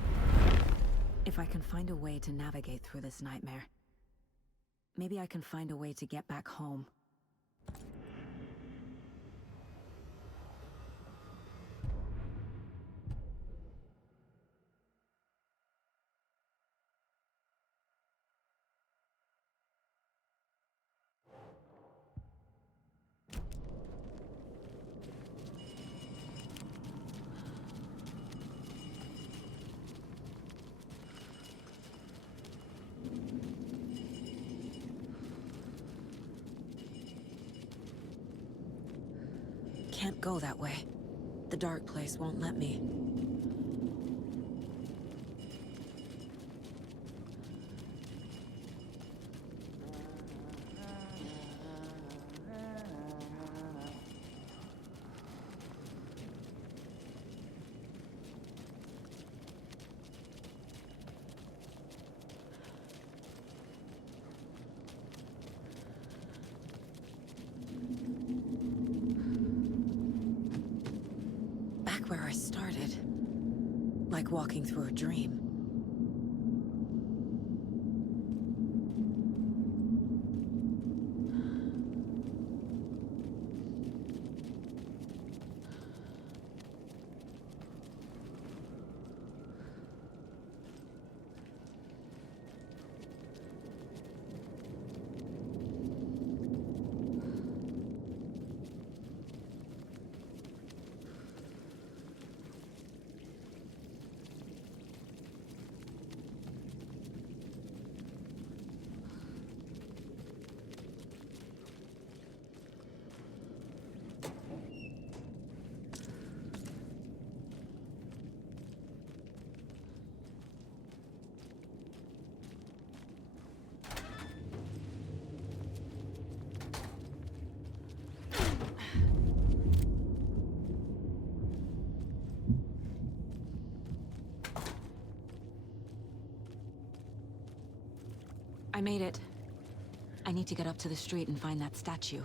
If I can find a way to navigate through this nightmare, maybe I can find a way to get back home. Can't go that way. The dark place won't let me. Where I started. Like walking through a dream. I made it. I need to get up to the street and find that statue.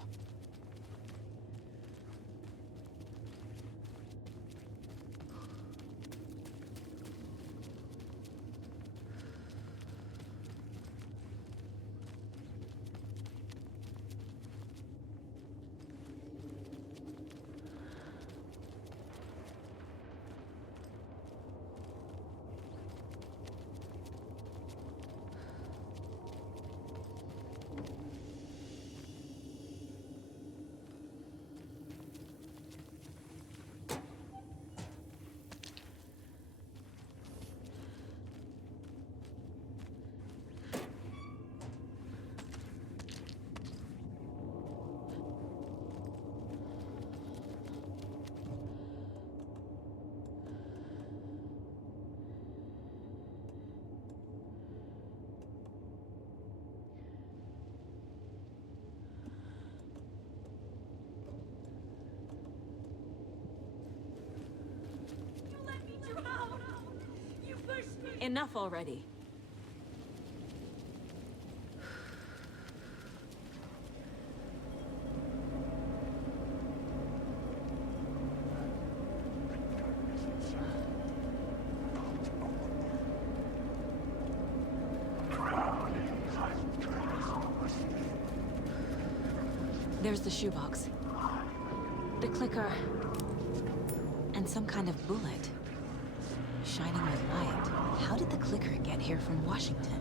Enough already. There's the shoebox. The clicker. And some kind of bullet. Shining with light. How did the clicker get here from Washington?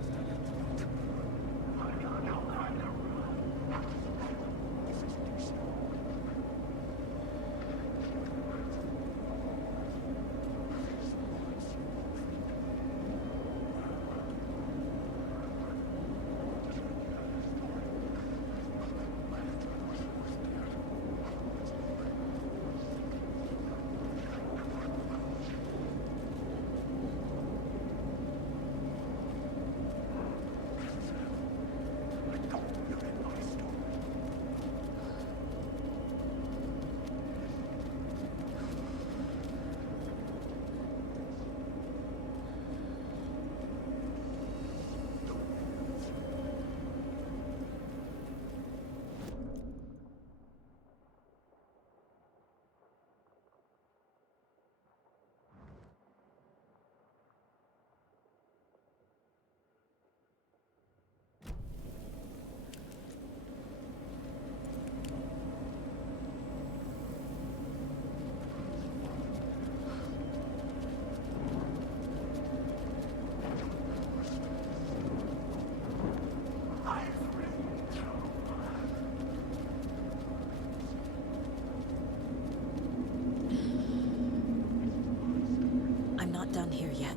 I'm not done here yet.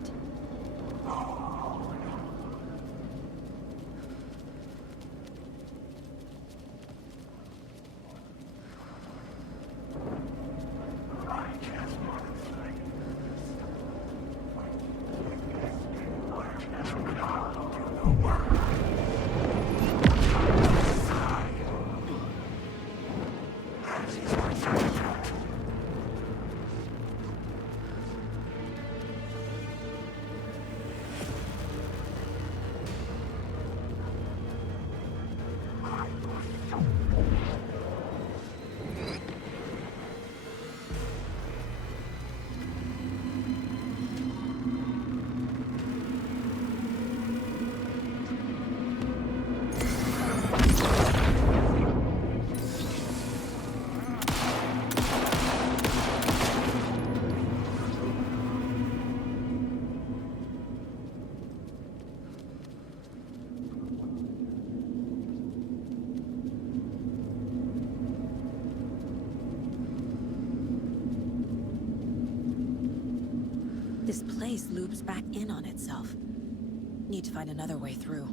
This place loops back in on itself. Need to find another way through.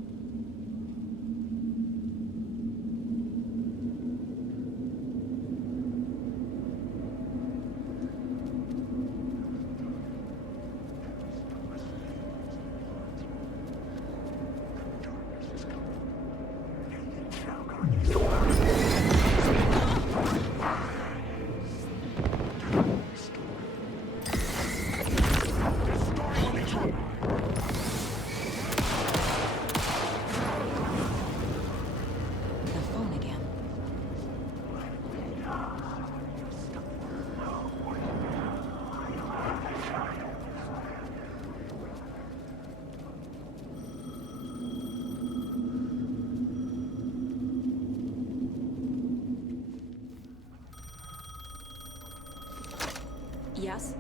Yes?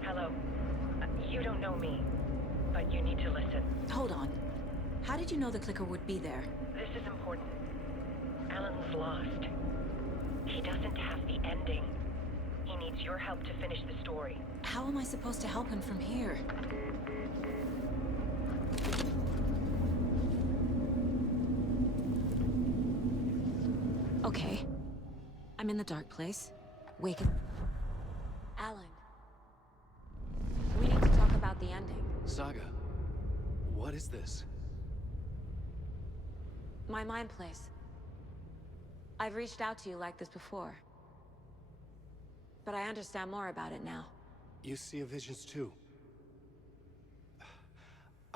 Hello. You don't know me, but you need to listen. Hold on. How did you know the clicker would be there? This is important. Alan's lost. He doesn't have the ending. He needs your help to finish the story. How am I supposed to help him from here? Okay. I'm in the dark place. Wake up. Alan. We need to talk about the ending. Saga, what is this? My mind place. I've reached out to you like this before. But I understand more about it now. You see visions too.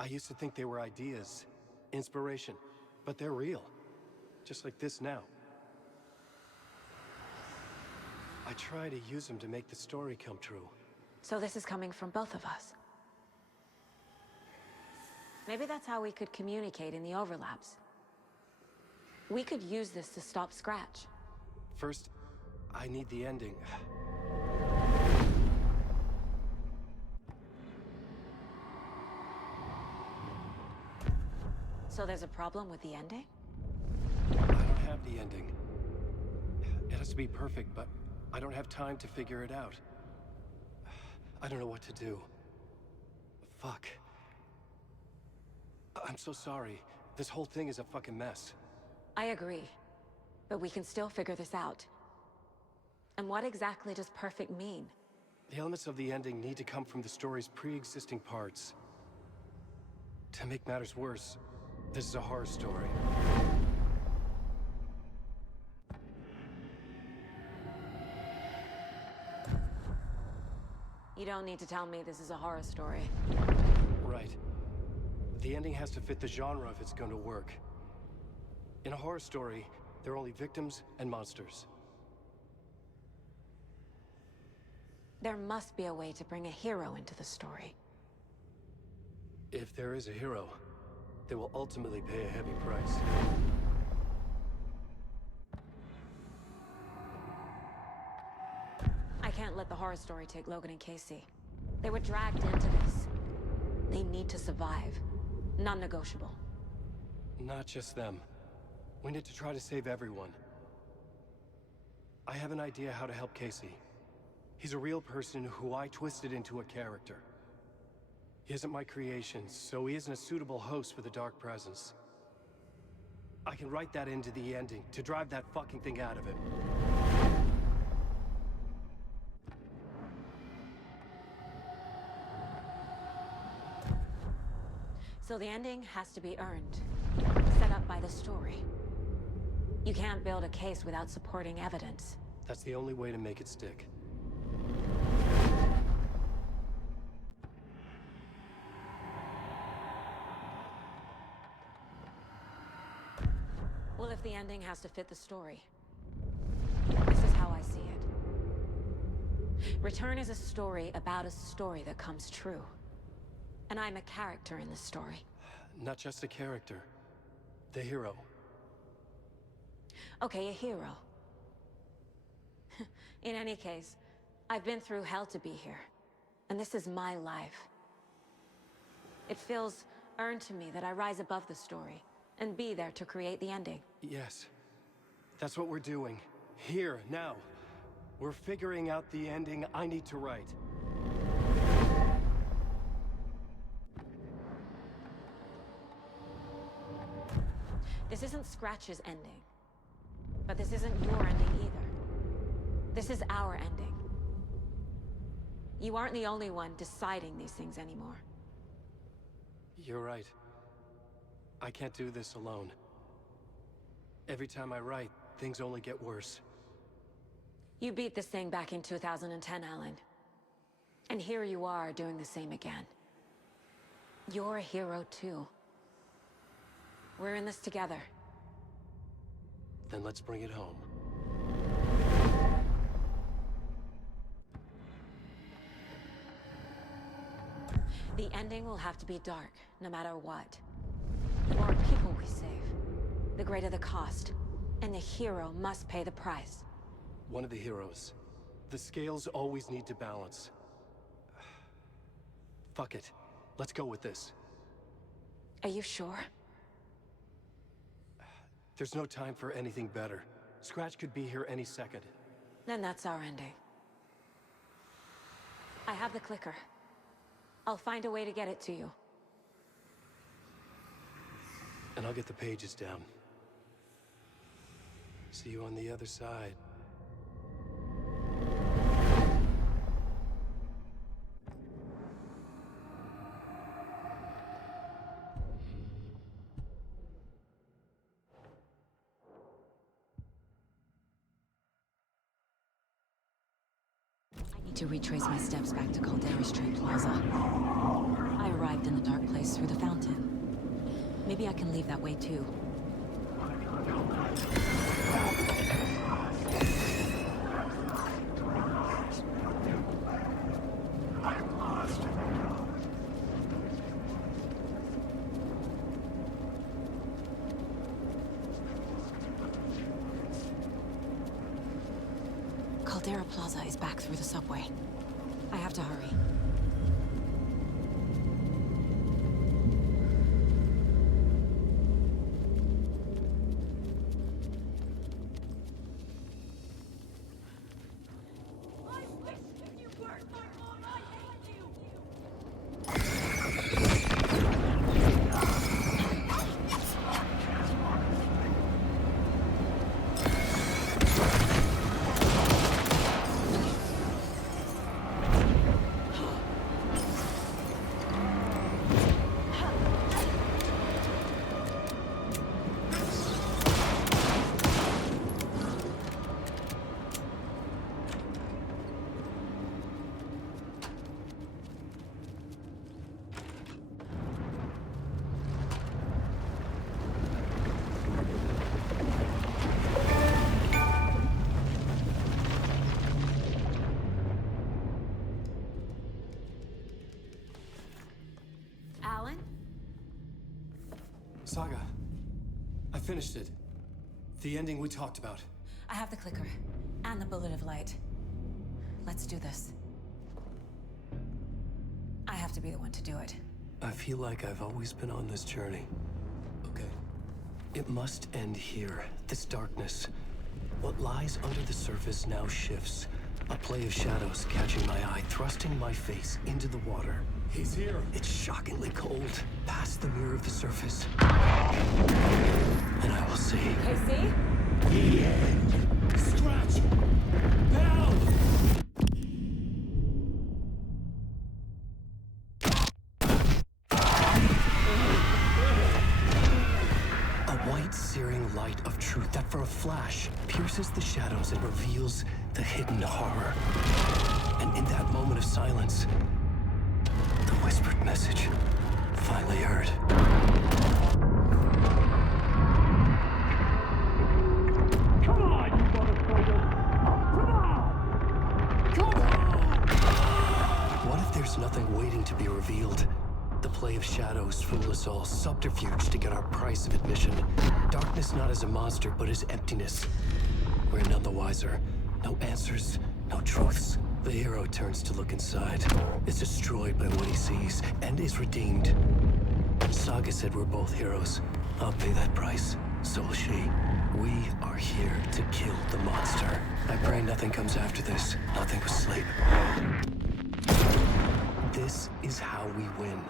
I used to think they were ideas, inspiration, but they're real. Just like this now. I try to use them to make the story come true. So this is coming from both of us. Maybe that's how we could communicate in the overlaps. We could use this to stop Scratch. First, I need the ending. So there's a problem with the ending? I don't have the ending. It has to be perfect, but I don't have time to figure it out. I don't know what to do. Fuck. I'm so sorry. This whole thing is a fucking mess. I agree. But we can still figure this out. And what exactly does perfect mean? The elements of the ending need to come from the story's pre-existing parts. To make matters worse, this is a horror story. You don't need to tell me this is a horror story. Right. The ending has to fit the genre if it's going to work. In a horror story, there are only victims and monsters. There must be a way to bring a hero into the story. If there is a hero, they will ultimately pay a heavy price. I can't let the horror story take Logan and Casey. They were dragged into this. They need to survive. Non-negotiable. Not just them. We need to try to save everyone. I have an idea how to help Casey. He's a real person who I twisted into a character. He isn't my creation, so he isn't a suitable host for the Dark Presence. I can write that into the ending to drive that fucking thing out of him. So the ending has to be earned. Set up by the story. You can't build a case without supporting evidence. That's the only way to make it stick. Well, if the ending has to fit the story, this is how I see it. Return is a story about a story that comes true. And I'm a character in the story. Not just a character. The hero. Okay, a hero. In any case, I've been through hell to be here. And this is my life. It feels earned to me that I rise above the story and be there to create the ending. Yes. That's what we're doing. Here, now. We're figuring out the ending I need to write. This isn't Scratch's ending. But this isn't your ending either. This is our ending. You aren't the only one deciding these things anymore. You're right. I can't do this alone. Every time I write, things only get worse. You beat this thing back in 2010, Alan. And here you are doing the same again. You're a hero too. We're in this together. Then let's bring it home. The ending will have to be dark, no matter what. The more people we save, the greater the cost. And the hero must pay the price. One of the heroes. The scales always need to balance. Fuck it. Let's go with this. Are you sure? There's no time for anything better. Scratch could be here any second. Then that's our ending. I have the clicker. I'll find a way to get it to you. And I'll get the pages down. See you on the other side. Need to retrace my steps back to Caldera Street Plaza. I arrived in the dark place through the fountain. Maybe I can leave that way too. Caldera Plaza is back through the subway. I have to hurry. Alan? Saga, I finished it. The ending we talked about. I have the clicker. And the bullet of light. Let's do this. I have to be the one to do it. I feel like I've always been on this journey. Okay. It must end here. This darkness. What lies under the surface now shifts. A play of shadows catching my eye, thrusting my face into the water. He's here. It's shockingly cold, past the mirror of the surface. And I will see. Casey? The end. Stretch! Now! A white, searing light of truth that for a flash pierces the shadows and reveals the hidden horror. And in that moment of silence, the whispered message finally heard. Come on, you motherfucker! Come on! Come on! What if there's nothing waiting to be revealed? The play of shadows fool us all, subterfuge to get our price of admission. Darkness not as a monster, but as emptiness. We're none the wiser. No answers, no truths. The hero turns to look inside, is destroyed by what he sees, and is redeemed. Saga said we're both heroes. I'll pay that price. So will she. We are here to kill the monster. I pray nothing comes after this. Nothing but sleep. This is how we win.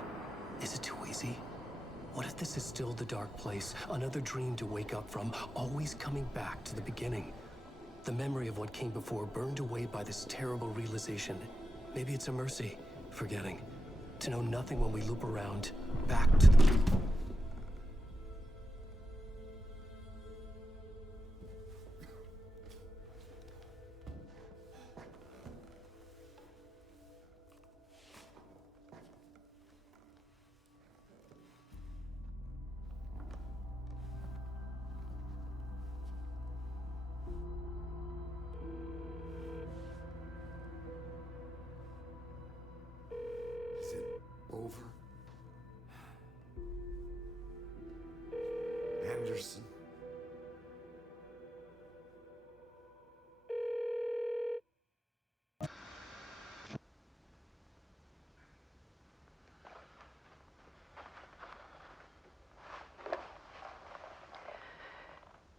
Is it too easy? What if this is still the dark place? Another dream to wake up from, always coming back to the beginning. The memory of what came before burned away by this terrible realization. Maybe it's a mercy, forgetting. To know nothing when we loop around, back to the... Is it over? Anderson?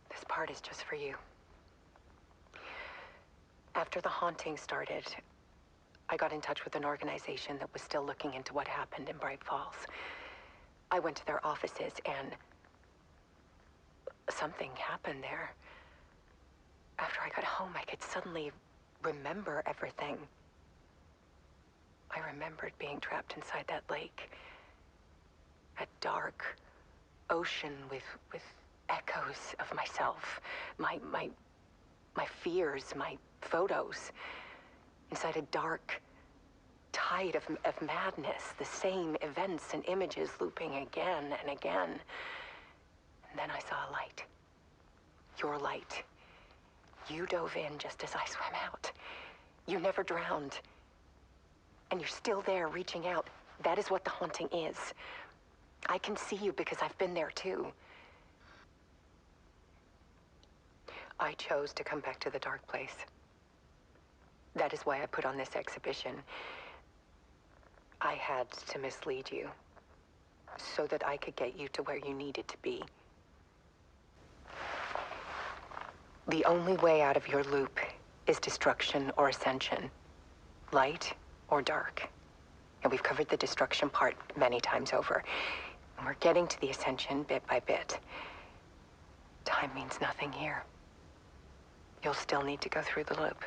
This part is just for you. After the haunting started, I got in touch with an organization that was still looking into what happened in Bright Falls. I went to their offices and something happened there. After I got home, I could suddenly remember everything. I remembered being trapped inside that lake. A dark ocean with echoes of myself. My fears, my photos. inside a dark tide of madness, the same events and images looping again and again. And then I saw a light. Your light. You dove in just as I swam out. You never drowned. And you're still there, reaching out. That is what the haunting is. I can see you because I've been there too. I chose to come back to the dark place. That is why I put on this exhibition. I had to mislead you, so that I could get you to where you needed to be. The only way out of your loop is destruction or ascension. Light or dark. And we've covered the destruction part many times over. And we're getting to the ascension bit by bit. Time means nothing here. You'll still need to go through the loop.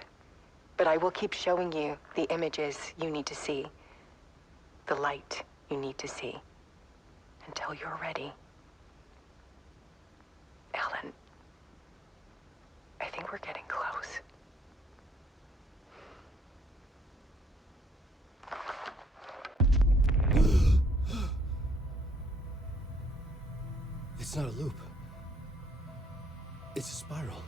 But I will keep showing you the images you need to see. The light you need to see. Until you're ready. Alan, I think we're getting close. It's not a loop. It's a spiral.